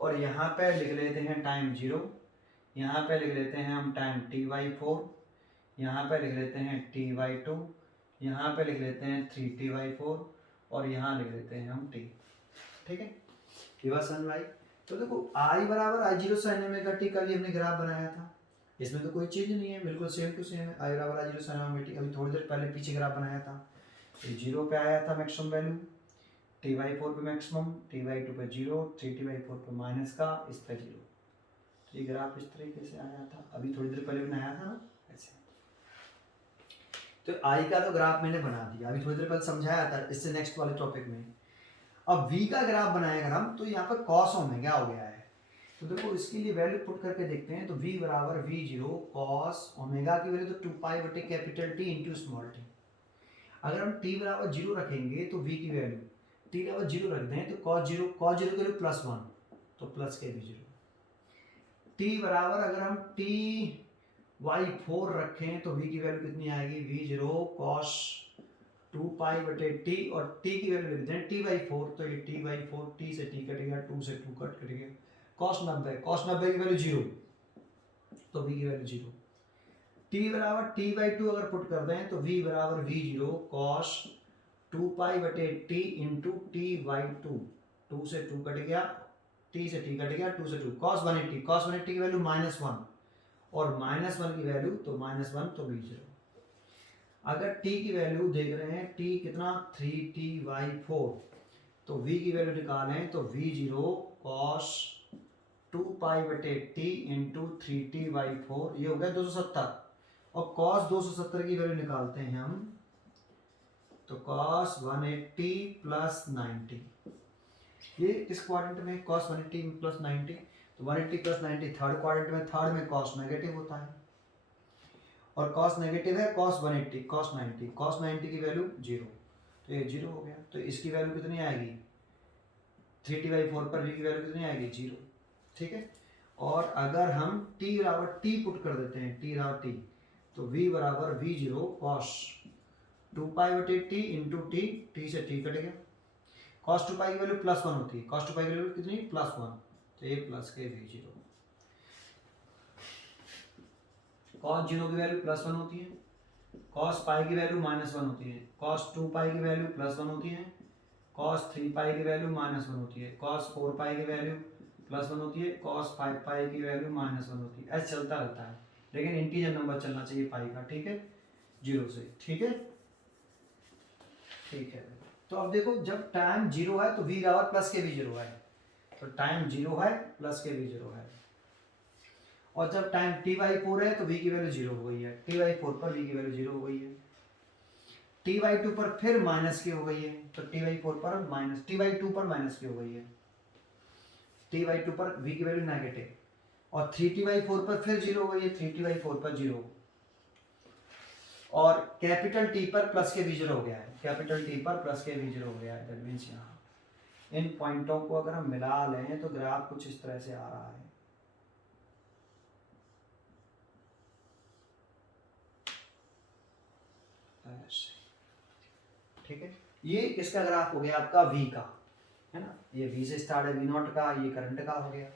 और यहाँ पे लिख लेते हैं टाइम 0, यहाँ पे लिख लेते हैं हम टाइम T/4, यहाँ पे लिख लेते हैं T/2, यहाँ पे लिख लेते हैं 3T/4, और यहाँ लिख लेते हैं हम T, ठीक है। ये बात समझ में आई? तो देखो I बराबर I0 sin ओमेगा टी का भी हमने ग्राफ बनाया था, इसमें तो कोई चीज नहीं है, बिल्कुल सेम टू सेम है। I बराबर I0 sin ओमेगा टी, अभी थोड़ी देर पहले पीछे ग्राफ बनाया था, तो 0 पे आया था मैक्सिमम वैल्यू, T/4 पे मैक्सिमम, T/2 पे 0, 3T/4 पे माइनस का, इस पे 0। तो ये ग्राफ इस तरीके से आया था, अभी थोड़ी देर पहले बनाया था ना ऐसे। तो आई का तो ग्राफ मैंने बना दिया, अभी थोड़ी देर पहले समझाया था, इससे नेक्स्ट वाले टॉपिक में। अब V का ग्राफ बनाएगा हम, तो यहाँ पर कॉस ओमेगा हो गया है, तो देखो इसके लिए वैल्यू पुट करके देखते हैं। तो V बराबर V0 कॉस ओमेगा की वैल्यू तो 2π/कैपिटल T इंटू स्मॉल t। अगर हम t बराबर 0 रखेंगे तो V की वैल्यू t बराबर 0 रख दें तो cos 0 की वैल्यू +1, तो प्लस के V0। t बराबर अगर हम T/4 रखें तो V की वैल्यू कितनी आएगी, V0 cos 2π/t, और t की वैल्यू लिख दें T/4, तो ये T/4, t से t कट गया, 2 से 2 कट गया, cos 90 की वैल्यू 0, तो V की वैल्यू 0। t बराबर T/2 अगर पुट कर दें तो V बराबर V0 cos 2π/t into T/2, 2 से 2 कट गया, t से t कट गया, 2 से 2, cos 180 की वैल्यू -1, और -1 की वैल्यू तो -1, तो V0। अगर t की वैल्यू देख रहे हैं, t कितना 3T/4, तो V की वैल्यू निकालें तो V0 cos 2π/t into 3T/4, ये हो गया 270, और cos 270 की वैल्यू निकालते हैं हम, तो cos 180 प्लस 90, ये किस क्वाड्रेंट में cos 180 प्लस 90, तो 180 प्लस 90 थर्ड क्वाड्रेंट में, थर्ड में cos नेगेटिव होता है, और cos नेगेटिव है cos 180, cos 90 की वैल्यू 0, तो ये 0 हो गया। तो इसकी वैल्यू कितनी आएगी 3T/4 पर V की वैल्यू कितनी आएगी 0, ठीक है। और अगर हम t बराबर t पुट कर देते हैं, t बराबर t, तो V बराबर V0 cos 2π/t into t से t कट गया, cos 2π की वैल्यू +1 होती है, cos 2π की वैल्यू कितनी +1, तो ये प्लस के V0। cos 0 की वैल्यू +1 होती है, cos π की वैल्यू -1 होती है, cos 2π की वैल्यू +1 होती है, cos 3π की वैल्यू -1 होती है, cos 4π की वैल्यू +1 होती है, cos 5π की वैल्यू -1 होती है, ऐसे चलता रहता है, लेकिन इंटीजर नंबर चलना चाहिए पाई का, ठीक है, 0 से, ठीक है। ठीक है, तो अब देखो जब टाइम जीरो है तो v बराबर प्लस के v जीरो है, तो टाइम जीरो है प्लस के v जीरो है, और जब टाइम t बाई फोर है तो v की वैल्यू जीरो हो गई है, t बाई फोर पर v की वैल्यू जीरो हो गई है, t बाई टू पर फिर माइनस की हो गई है, तो t बाई फोर पर माइनस, t बाई टू पर माइनस की हो गई है, t बाई टू पर v की वैल्यू नेगेटिव, और 3t बाई फोर पर फिर जीरो हो गई है, 3t बाई फोर पर जीरो, और कैपिटल T पर प्लस के v जीरो हो गया है, कैपिटल T पर प्लस के v जीरो हो गया है। दैट मींस यहाँ इन पॉइंटों को अगर हम मिला लें तो ग्राफ कुछ इस तरह से आ रहा है। ठीक है, ये किसका ग्राफ हो गया आपका v का, है ना, ये v से स्टार्ट है, v नॉट का, ये करंट का हो गया।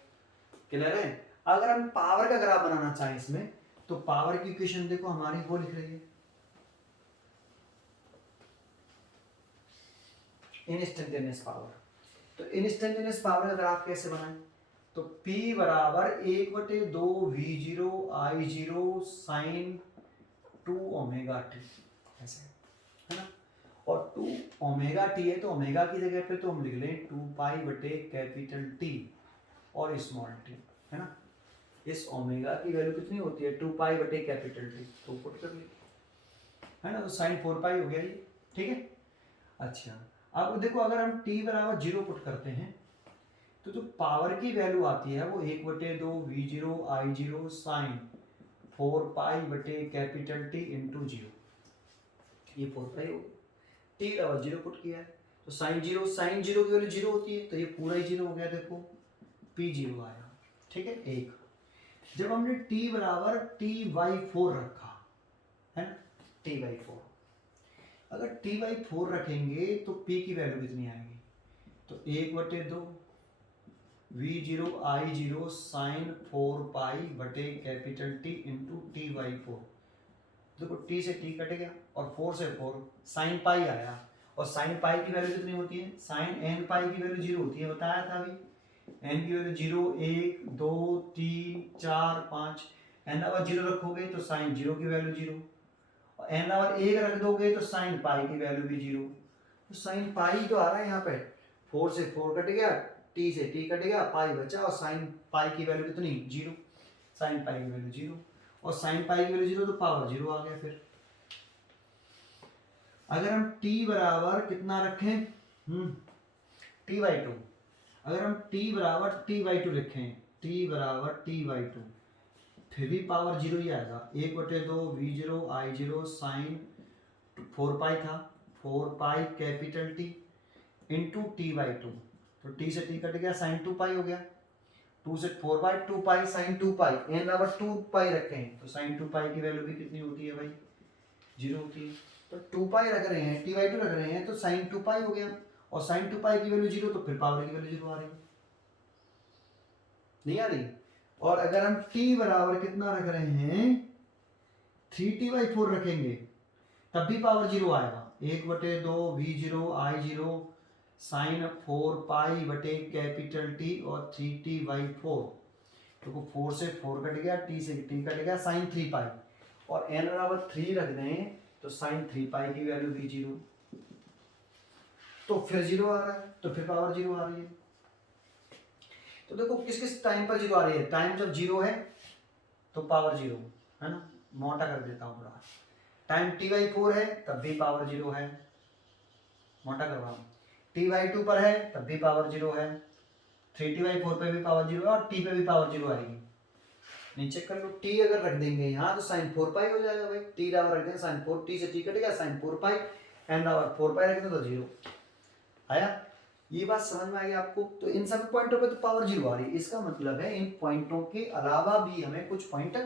क्लियर है। अगर हम पावर का ग्राफ बनाना चाहें इसमें, तो पावर की इक्वेशन देखो हमारी वो लिख रही है, इंस्टेंटेनियस पावर। तो इंस्टेंटेनियस पावर का ग्राफ कैसे बनाएं, तो P बराबर 1/2 V0 I0 sine 2 omega T, ऐसे है ना, और 2 ओमेगा टी है तो ओमेगा की जगह पे तो हम लिख लें 2 पाई बटे कैपिटल टी और स्मॉल टी, है ना। इस ओमेगा की वैल्यू कितनी होती है, 2 पाई बटे कैपिटल टी, तो पुट कर ली, है ना, तो साइन 4 पाई हो गया ये। ठीक है, अच्छा अब देखो अगर हम t बराबर जीरो पुट करते हैं तो जो पावर की वैल्यू आती है वो 1/2 V0 I0 साइन 4 पाई बटे कैपिटल T इंटू जीरो, ये 4 पाई हो गया। t बराबर जीरो पुट किया है तो साइन जीरो की वैल्यू जीरो होती है, तो ये पूरा ही जीरो हो गया, देखो p जीरो आया। ठीक है, एक जब हमने t बराबर t/4 रखा है ना, t/4, अगर t/4 रखेंगे तो p की वैल्यू कितनी आएगी, तो 1/2 V0 I0 साइन 4 पाई बटे कैपिटल T इंटू t/4, देखो t से t कट गया और 4 से 4 साइन पाई आया, और साइन पाई की वैल्यू कितनी होती है, साइन n पाई की वैल्यू जीरो होती है, बताया था अभी, n की वैल्यू जीरो, 1 2 3 4 5, n अगर जीरो रखोगे तो साइन जीरो की वैल्यू जीरो, और n अगर एक रख दोगे तो साइन पाई की वैल्यू भी जीरो, तो साइन पाई तो आ रहा है यहाँ पे, 4 से 4 कट गया, t से t कट गया, पाई बचा, और साइन पाई की वैल्यू कितनी, जीरो, साइन पाई की वैल्यू जीरो, और साइन पाई की वैल्यू जीरो तो पावर जीरो आ गया। फिर अगर हम t बराबर कितना रखें, t/2, अगर हम t बराबर t/2 रखें, t बराबर t/2, फिर भी पावर जीरो ही आएगा, 1/2 V0 I0 साइन 4 पाई था, 4 pi capital T into t/2, तो t से t कट गया, साइन 2 पाई हो गया, 2 से 4 पाई 2 पाई साइन 2 पाई, n बराबर 2 पाई रखे हैं तो साइन 2 पाई की वैल्यू भी कितनी होती है भाई, जीरो होती है, तो 2 पाई रख रहे हैं, t/2 रख रहे हैं तो साइन 2 पाई हो गया, और साइन 2 पाई की वैल्यू जीरो, तो फिर पावर की वैल्यू जीरो आ रही, नहीं आ रही। और अगर हम t बराबर कितना रख रहे हैं, 3t/4 रखेंगे तब भी पावर जीरो आएगा, 1/2 V0 I0 साइन 4 पाई बटे कैपिटल T और 3t/4, तो 4 से 4 कट गया, t से t कट गया, साइन 3 पाई, और n बराबर 3 रख दें तो साइन 3 पाई की वैल्यू भी जीरो, तो फिर जीरो आ रहा है, तो फिर पावर जीरो आ रही है। तो देखो किस किस टाइम पर जीरो आ रही है, टाइम जब जीरो है तो पावर जीरो, है ना, मोटा कर देता हूँ थोड़ा, टाइम t/4 है तब भी पावर जीरो है, मोटा कर रहा हूँ, t/2 पर है तब भी पावर जीरो है, 3t/4 पे भी पावर जीरो है, और t पे भी पावर जीरो आएगी। नहीं चेक कर लो, t अगर रख देंगे यहाँ तो साइन 4 पाई हो जाएगा भाई, t बराबर रख देंगे साइन 4, t से t कट गया, साइन 4 पाई, n बराबर 4 पाई रख दें तो जीरो आया। ये बात समझ में आई आपको, तो इन सभी पॉइंटों पे तो पावर जीरो आ रही है, इसका मतलब है इन पॉइंटों के अलावा भी हमें कुछ पॉइंट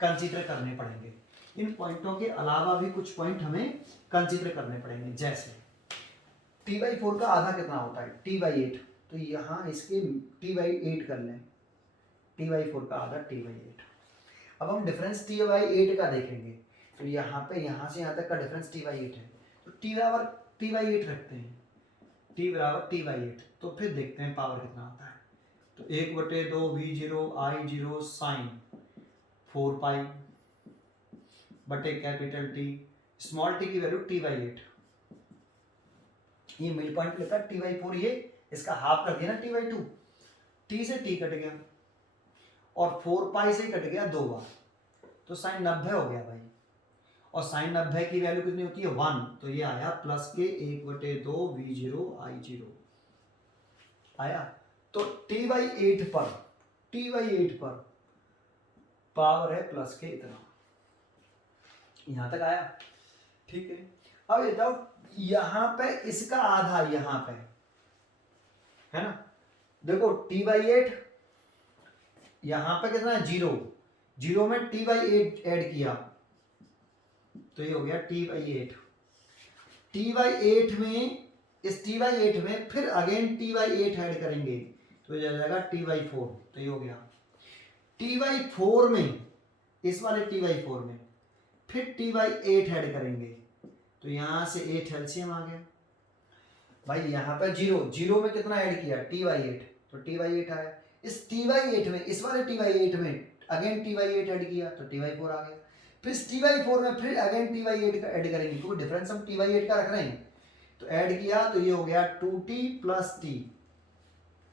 कंसीडर करने पड़ेंगे, इन पॉइंटों के अलावा भी कुछ पॉइंट हमें कंसीडर करने पड़ेंगे, जैसे t/4 का आधा कितना होता है, t/8, तो यहाँ इसके t/8 कर लें, t/4 का आधा t/8। अब हम डिफरेंस t/8 का देखेंगे, तो यहाँ पे यहाँ से यहाँ तक का डिफरेंस t/8 है, तो t बराबर t/8 रखते हैं, t बराबर t/8, तो फिर देखते हैं पावर कितना आता है, तो 1/2 V0 I0 साइन 4 पाई बटे कैपिटल T, स्मॉल t की वैल्यू t/8, ये मिड पॉइंट लेता टी बाई 4, ये इसका हाफ कर दिया ना टी बाई 2, टी से टी कट गया और 4 पाई से कट गया 2 बार, तो साइन 90 हो गया भाई। और साइन 90 की वैल्यू कितनी होती है 1, तो ये आया प्लस के 1/2 v0 i0 आया। तो t बाई 8 पर पावर है प्लस के इतना, यहां तक आया। ठीक है, अब ये बताओ यहां पे इसका आधा यहां पे है ना, देखो t बाई 8 यहां पे कितना है 0, 0 में t बाई 8 ऐड किया तो ये हो गया t बाई 8, t बाई 8 में, इस t बाई 8 में फिर अगेन t बाई 8 ऐड करेंगे तो ये जाएगा t बाई 4, तो ये हो गया t बाई 4 में, इस वाले t बाई 4 में फिर t बाई 8 ऐड करेंगे तो यहां से 8 एलसीएम आ गया भाई। यहाँ पे 0, 0 में कितना ऐड किया t बाई 8, तो t बाई 8 आया। इस t बाई 8 में, इस वाले t बाई 8 में अगेन t बाई 8 ऐड किया तो t बाई 4 आ गया। फिर इस t बाई 4 में फिर अगेन t बाई 8 का ऐड करेंगे क्योंकि डिफरेंस हम t बाई 8 का रख रहे हैं, तो ऐड किया तो ये हो गया 2t plus t,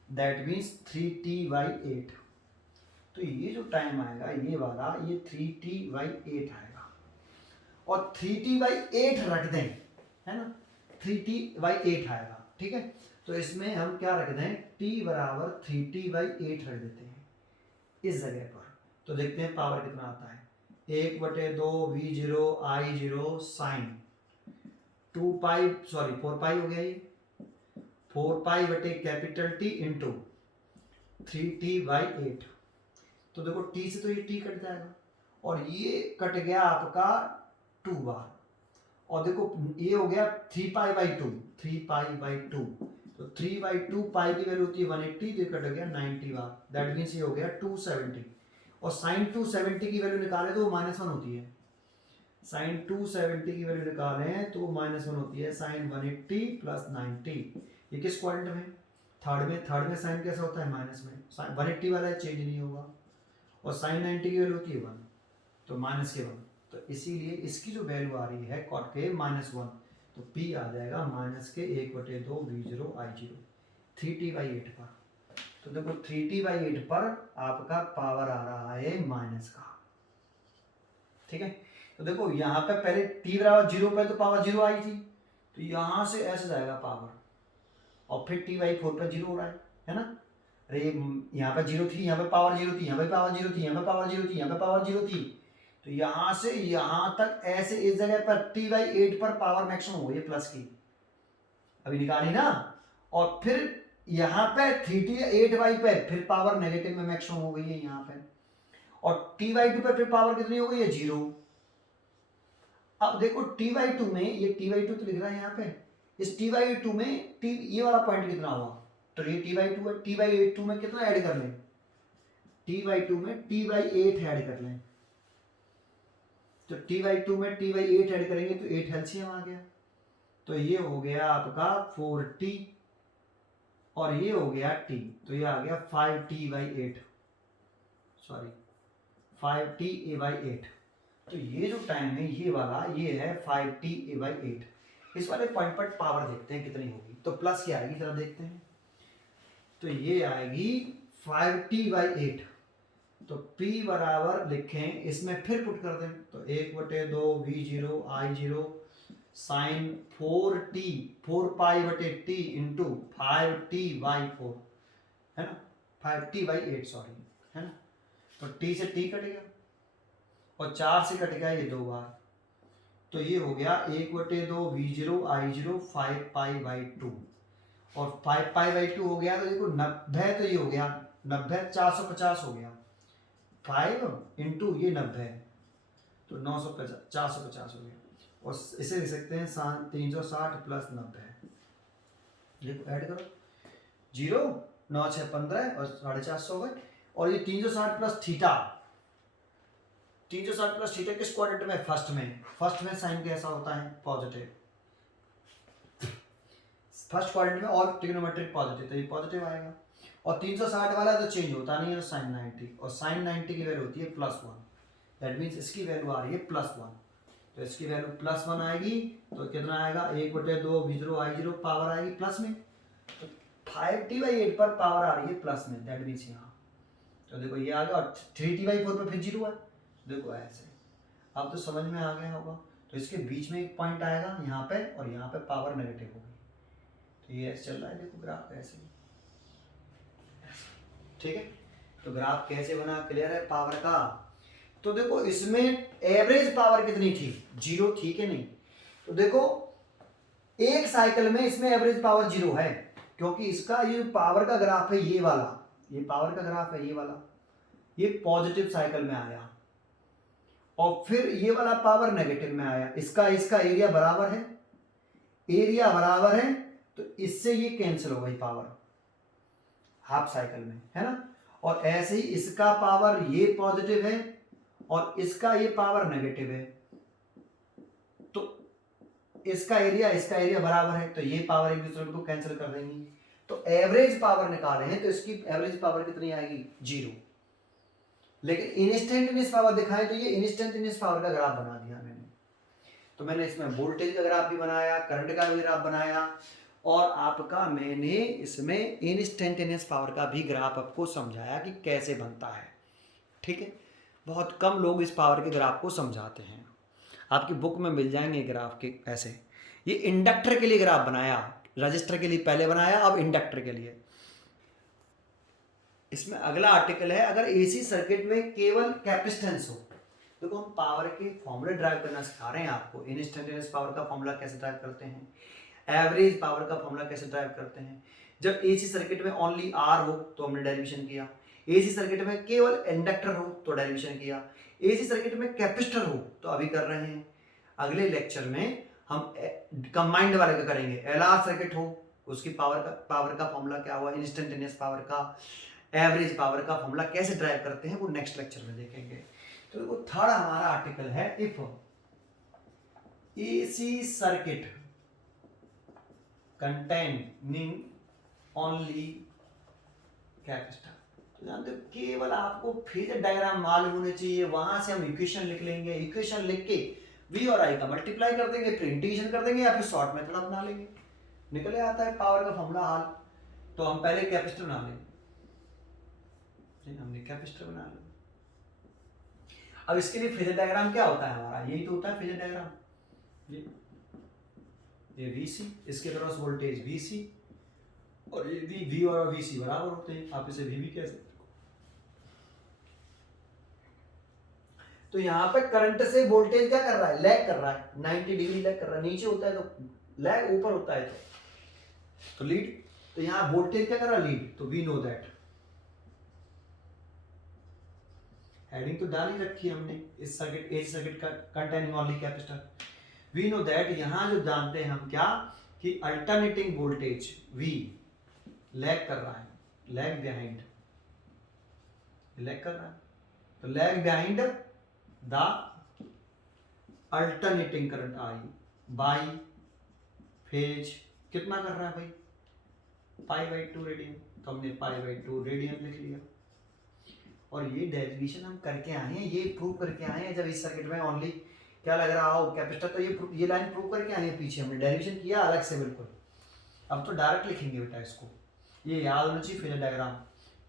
that means 3t by 8। तो ये जो टाइम आएगा ये वाला, ये 3t बाई 8 आएगा और 3t बाई 8 रख दें, है ना, 3t बाई 8 आएगा। ठीक है, तो इसमें हम क्या रख दें, t बराबर 3t बाई 8 रख देते हैं इस जगह पर। तो देखते हैं पावर कितना आता है, 1/2 v0 i0 साइन 4 पाई हो गया, ये 4 पाई बटे capital T into 3t by 8। तो देखो t से तो ये t कट जाएगा और ये कट गया आपका 2 बार, और देखो ये हो गया 3 पाई बाई 2, 3 पाई बाई 2, तो 3 बाई 2 पाई की वैल्यू होती है 180, तो कट गया 90 बार, दैट मीन्स ये हो गया 270। और साइन 270 की वैल्यू निकाले तो वो -1 होती है, साइन 270 की वैल्यू निकालें तो -1 होती है, साइन 180 प्लस 90। ये किस क्वाड्रेंट में, थर्ड में साइन कैसा होता है माइनस में, 180 वाला चेंज नहीं होगा और साइन 90 की वैल्यू होती है 1, तो माइनस के 1, तो इसीलिए इसकी जो वैल्यू आ रही है कॉट के -1, तो p आ जाएगा माइनस के 1/2 v0 i0 3t बाई 8 पर। तो देखो 3t बाई 8 पर आपका पावर आ रहा है माइनस का। ठीक है, तो देखो यहाँ पे पहले t बराबर 0 पे तो पावर 0 आई थी, तो यहाँ से ऐसे जाएगा पावर और फिर t बाई 4 पर 0 हो रहा है ना। अरे यहाँ पे 0 थी, यहाँ पे पावर 0 थी, यहाँ पे पावर 0 थी, यहाँ पे पावर 0 थी, यहाँ पे पावर 0 थी, तो यहाँ से यहाँ तक ऐसे इस जगह पर t बाई 8 पर पावर मैक्सिमम हो गई प्लस की, अभी निकाली ना, और फिर यहाँ पे 3t 8 बाई पे फिर पावर नेगेटिव में मैक्सिमम हो गई है यहाँ पे, और t बाई 2 पे फिर पावर कितनी हो गई है 0। अब देखो t बाई 2 में, ये t बाई 2 तो लिख रहा है यहाँ पे, इस t बाई 2 में t ये वाला पॉइंट कितना हुआ, तो ये t बाई 2 है, t बाई 2 में कितना ऐड कर लें, t बाई 2 में t बाई 8 ऐड कर लें, तो t बाई 2 में t बाई 8 ऐड करेंगे तो 8 एलसीएम आ गया, तो ये हो गया आपका 4t और ये हो गया t, तो ये आ गया 5t by 8, sorry 5t a by 8। तो ये जो टाइम है ये वाला, ये है 5t a बाई 8। इस वाले पॉइंट पर पावर देखते हैं कितनी होगी, तो प्लस क्या आएगी जरा देखते हैं, तो ये आएगी 5t बाई 8, तो p बराबर लिखें, इसमें फिर पुट कर दें तो 1/2 v0 i0 साइन 4 पाई बटे t इंटू 5t बाई 4, है ना, 5t बाई 8 सॉरी, है ना, तो t से t कट गया और 4 से कट गया ये 2 बार, तो ये हो गया 1/2 v0 i0 5 पाई बाई 2, और 5 पाई बाई 2 हो गया, तो देखो 90, तो ये हो गया 90 450 हो गया, 5 इंटू ये 90 तो 950 450 हो गया, और इसे लिख सकते हैं 360 प्लस 90, देखो ऐड करो 0 9 6 15 और 450 हो गए, और ये 360 प्लस थीटा, 360 प्लस थीटा किस क्वाड्रेंट में, फर्स्ट में साइन कैसा होता है पॉजिटिव, फर्स्ट क्वाड्रेंट में और ट्रिग्नोमेट्रिक पॉजिटिव, तो ये पॉजिटिव आएगा, और 360 वाला तो चेंज होता नहीं है, तो साइन 90, और साइन 90 की वैल्यू होती है +1, दैट मीन्स इसकी वैल्यू आ रही है +1, तो इसकी वैल्यू +1 आएगी, तो कितना आएगा 1/2 V0 I0 पावर आएगी प्लस में, तो 5t/8 पर पावर आ रही है प्लस में, दैट मीन्स यहाँ तो देखो ये आ गया, और 3t/4 पर फिर 0 है, देखो ऐसे। अब तो समझ में आ गया होगा। तो इसके बीच में एक पॉइंट आएगा यहाँ पे, और यहाँ पे पावर नेगेटिव होगी, तो ये ऐसे चल रहा है, देखो ग्राफ ऐसे, ठीक है। तो ग्राफ कैसे बना, क्लियर है पावर का। तो देखो इसमें एवरेज पावर कितनी थी, 0 थी कि नहीं। तो देखो एक साइकिल में इसमें एवरेज पावर 0 है, क्योंकि इसका ये पावर का ग्राफ है ये वाला, ये पावर का ग्राफ है ये वाला, ये पॉजिटिव साइकिल में आया, और फिर ये वाला पावर नेगेटिव में आया। इसका एरिया बराबर है, एरिया बराबर है, तो इससे ये कैंसिल हो गई पावर हाफ साइकिल में, है ना। और ऐसे ही इसका पावर ये पॉजिटिव है और इसका ये पावर नेगेटिव है, तो इसका एरिया बराबर है, तो ये पावर एक दूसरे को कैंसिल कर देंगी। तो एवरेज पावर निकाले हैं, तो इसकी एवरेज पावर कितनी आएगी, 0। लेकिन इंस्टेंटेनियस पावर दिखाएं तो ये इंस्टेंटेनियस पावर का ग्राफ बना दिया मैंने। तो मैंने इसमें वोल्टेज का ग्राफ भी बनाया, करंट का भी ग्राफ बनाया, और आपका मैंने इसमें इंस्टेंटेनियस पावर का भी ग्राफ आपको समझाया कि कैसे बनता है, ठीक है। बहुत कम लोग इस पावर के ग्राफ को समझाते हैं, आपकी बुक में मिल जाएंगे ग्राफ के ऐसे। ये इंडक्टर के लिए ग्राफ बनाया, रजिस्टर के लिए पहले बनाया, अब इंडक्टर के लिए। इसमें अगला आर्टिकल है, अगर एसी सर्किट में केवल कैपेसिटेंस हो। देखो हम पावर के फॉर्मूले ड्राइव करना सिखा रहे हैं आपको, इंस्टेंटेनियस पावर का फॉर्मूला कैसे ड्राइव करते हैं, एवरेज पावर का फॉर्मूला कैसे ड्राइव करते हैं। जब एसी सर्किट में ओनली आर हो तो हमने डेरिवेशन किया, एसी सर्किट में केवल इंडक्टर हो तो डेरिवेशन किया, एसी सर्किट में कैपेसिटर हो तो अभी कर रहे हैं। अगले लेक्चर में हम कंबाइंड वाले का करेंगे, एलआर सर्किट हो उसकी पावर का फॉर्मूला क्या हुआ, इंस्टेंटेनियस पावर का, एवरेज पावर का फॉर्मूला कैसे ड्राइव करते हैं, वो नेक्स्ट लेक्चर में देखेंगे। तो वो थर्ड हमारा आर्टिकल है, if AC circuit containing only capacitor. तो जानते हो केवल आपको फेजर डायग्राम मालूम होने चाहिए, वहां से हम इक्वेशन लिख लेंगे, इक्वेशन लिख के v और i का मल्टीप्लाई कर देंगे, फिर इंटीग्रेशन कर देंगे, या फिर शॉर्ट मेथड अपना लेंगे, निकले आता है पावर का फॉर्मूला हाल। तो हम पहले कैपेसिटर बना लेंगे, हमने कैपेसिटर बना लिया। अब इसके लिए फेजर डायग्राम क्या होता है हमारा, यही तो होता है फेजर डायग्राम। ये VC, इसके क्रॉस वोल्टेज VC, और ये V और VC बराबर होते हैं, आप इसे V भी कह सकते हो। तो यहाँ पे करंट से वोल्टेज क्या कर रहा है, लैग कर रहा है, 90 डिग्री लैग कर रहा है, नीचे होता है तो लैग, ऊपर होता है तो लीड। तो यहाँ वोल्टेज क्या कर रहा है, लीड। तो वी नो दैट, हेडिंग तो डाल ही रखी है हमने, इस सर्किट एसी सर्किट का containing only capacitor. We know that, यहां जो जानते हैं हम क्या, कि अल्टरनेटिंग वोल्टेज V लैग कर रहा है, लैग बिहाइंड, लैग कर रहा है, तो lag behind the alternating current I by phase कितना कर रहा है भाई, π/2 रेडियन। तो हमने π/2 रेडियन लिख लिया, और ये डेरिवेशन हम करके आए हैं, ये प्रूव करके आए हैं। जब इस सर्किट में ओनली क्या लग रहा हो कैपेसिटर, तो ये लाइन प्रूव करके आए हैं, पीछे हमने डेरिवेशन किया अलग से बिल्कुल। अब तो डायरेक्ट लिखेंगे बेटा इसको, ये याद होना चाहिए फेजर डायग्राम,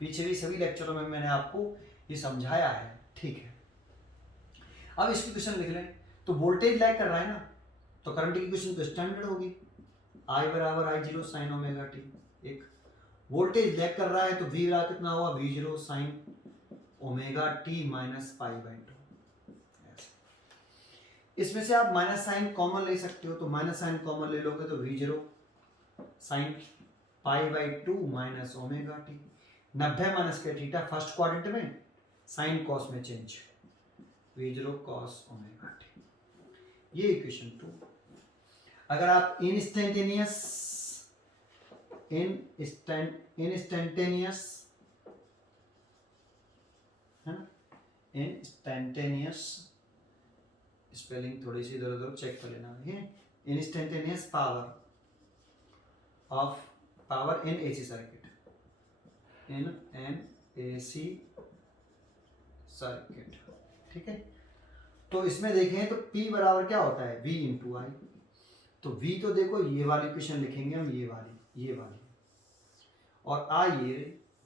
पीछे भी सभी लेक्चरों में मैंने आपको ये समझाया है, ठीक है। अब इसकी क्वेश्चन लिख लें, तो वोल्टेज लैग कर रहा है ना, तो करंट की क्वेश्चन तो स्टैंडर्ड होगी, I = I0 sin ωt। एक वोल्टेज लैग कर रहा है तो V कितना हुआ, V0 sin ωt - π/2। इसमें से आप माइनस साइन कॉमन ले सकते हो, तो माइनस साइन कॉमन ले लोगे तो V0 sin π/2 - ωt। 90 माइनस के थीटा फर्स्ट क्वाड्रेंट में, साइन कॉस में चेंज, V0 cos ωt। ये इक्वेशन 2। अगर आप इंस्टेंटेनियस स्पेलिंग थोड़ी सी इधर उधर चेक कर लेना है, instantaneous power in AC circuit, in an AC circuit, ठीक है। तो इसमें देखें तो P बराबर क्या होता है, V इंटू आई। तो V तो देखो ये वाली इक्वेशन लिखेंगे हम, ये वाली, और आ ये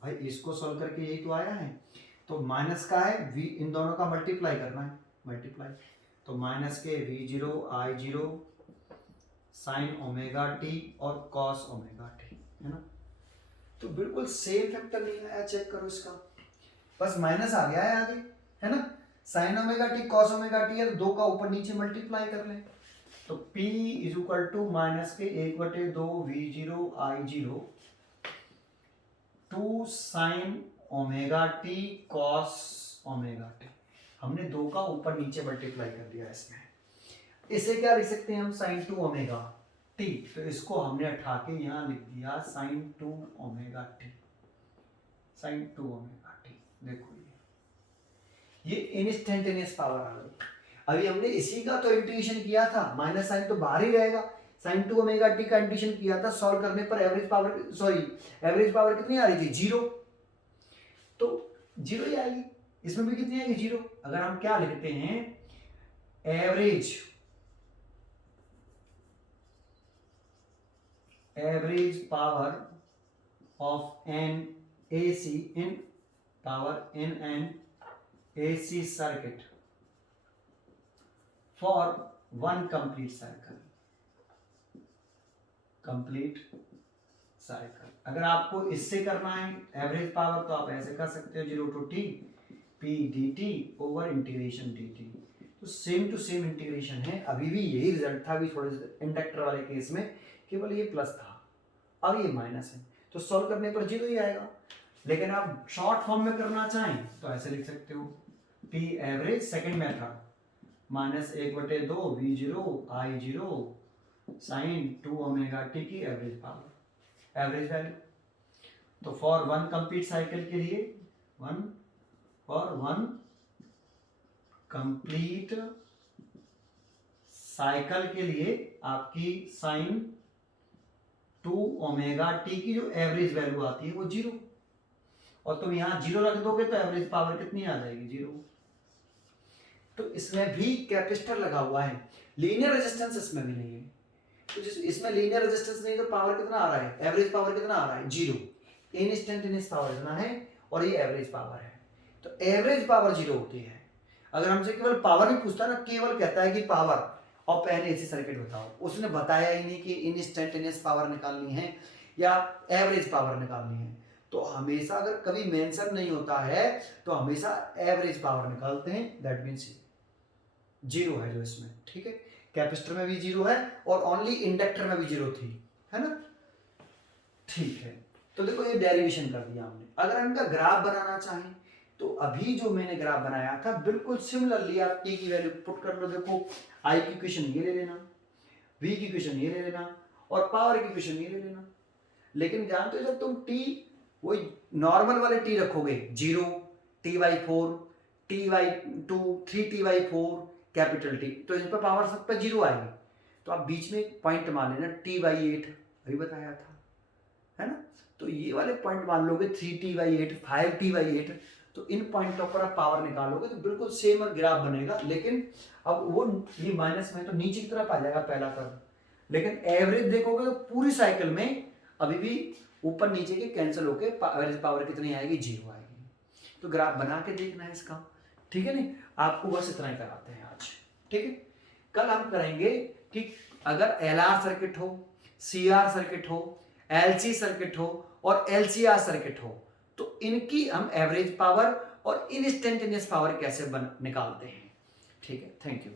भाई इसको सॉल्व करके यही तो आया है। तो माइनस का है V, इन दोनों का मल्टीप्लाई करना है, मल्टीप्लाई। तो माइनस के V0 I0 sign omega T और कॉस ओमेगा टी, है ना। तो बिल्कुल सेम फैक्टर नहीं आया, चेक करो इसका, बस माइनस आ गया है आगे, है ना। Sign omega T cos omega T है, तो दो का ऊपर नीचे मल्टीप्लाई कर लें। तो P is equal to minus के 1/2 V0 I0 two sine omega T cos omega T. हमने दो का ऊपर नीचे मल्टीप्लाई कर दिया इसमें। इसे क्या लिख सकते हैं हम, साइन 2 ओमेगा टी। तो इसको हमने उठा के यहाँ लिख दिया sine 2 omega T, sine 2 omega T. देखो ये इंस्टेंटेनियस पावर आ गई। अभी हमने इसी का तो इंटीग्रेशन किया था, माइनस साइन तो बाहर ही रहेगा। साइन 2 ओमेगा टी का इंटीग्रेशन किया था, सॉल्व करने पर एवरेज पावर कितनी आ रही थी, 0। तो 0 ही आएगी, इसमें भी कितनी आएगी, 0। अगर हम क्या लिखते हैं, average power of an AC in power in an AC circuit for one complete cycle, अगर आपको इससे करना है एवरेज पावर, तो आप ऐसे कर सकते हो, 0 to t p dt over integration dt। तो सेम टू सेम इंटीग्रेशन है, अभी भी यही रिजल्ट था। अभी थोड़े इंडक्टर वाले केस में केवल ये प्लस था, अब ये माइनस है, तो सॉल्व करने पर 0 ही आएगा। लेकिन आप शॉर्ट फॉर्म में करना चाहें तो ऐसे लिख सकते हो, P average second method minus 1/2 V0 I0 sine 2 omega T की एवरेज पावर, एवरेज वैल्यू। तो फॉर वन कंप्लीट साइकिल के लिए, फॉर वन कंप्लीट साइकिल के लिए आपकी साइन 2 ओमेगा टी की जो एवरेज वैल्यू आती है वो 0, और तुम यहां 0 रख दोगे तो एवरेज पावर कितनी आ जाएगी, 0। तो इसमें भी कैपेसिटर लगा हुआ है, लीनियर रेजिस्टेंस इसमें भी नहीं है। तो जिस इसमें लीनियर रेजिस्टेंस नहीं, तो पावर कितना आ रहा है, एवरेज पावर कितना आ रहा है, 0। इंस्टेंटेनियस पावर इतना है और ये एवरेज पावर है। तो एवरेज पावर 0 होती है। अगर हमसे केवल पावर नहीं पूछता ना, केवल कहता है कि power of an AC circuit बताओ, उसने बताया ही नहीं कि इंस्टेंटेनियस पावर निकालनी है या एवरेज पावर निकालनी है। तो हमेशा अगर कभी मेंशन नहीं होता है तो हमेशा एवरेज पावर निकालते हैं, दैट मीन्स 0 है जो इसमें, ठीक है। कैपेसिटर में भी 0 है और ओनली इंडक्टर में भी 0 थी, है ना, ठीक है। तो देखो ये डेरिवेशन कर दिया हमने। अगर इनका ग्राफ बनाना चाहें तो अभी जो मैंने ग्राफ बनाया था बिल्कुल सिमिलरली आप t की वैल्यू पुट कर लो। देखो i की इक्वेशन ये ले लेना, v की इक्वेशन ये ले लेना और पावर की इक्वेशन ये ले लेना। लेकिन जानते हो जब तुम t वही नॉर्मल वाले t रखोगे, 0 t/4 t/2 3t/4 capital T, तो इन पर पावर सब पे 0 आएगी। तो आप बीच में एक पॉइंट मान लेना t/8, अभी बताया था, है ना। तो ये वाले पॉइंट मान लोगे 3t/8 5t/8, तो इन पॉइंटों पर आप पावर निकालोगे तो बिल्कुल सेम ग्राफ बनेगा। लेकिन अब वो ये माइनस में तो नीचे की तरफ आ जाएगा पहला कर्व, लेकिन एवरेज देखोगे तो पूरी साइकिल में अभी भी ऊपर नीचे के कैंसिल होके एवरेज पावर कितनी आएगी, 0 आएगी। तो ग्राफ बना के देखना है इसका, ठीक है। नहीं आपको बस इतना ही कराते हैं आज, ठीक है। कल हम करेंगे कि अगर LR सर्किट हो, CR सर्किट हो, LC सर्किट हो और LCR सर्किट हो, तो इनकी हम एवरेज पावर और इंस्टेंटेनियस पावर कैसे निकालते हैं, ठीक है। Thank you.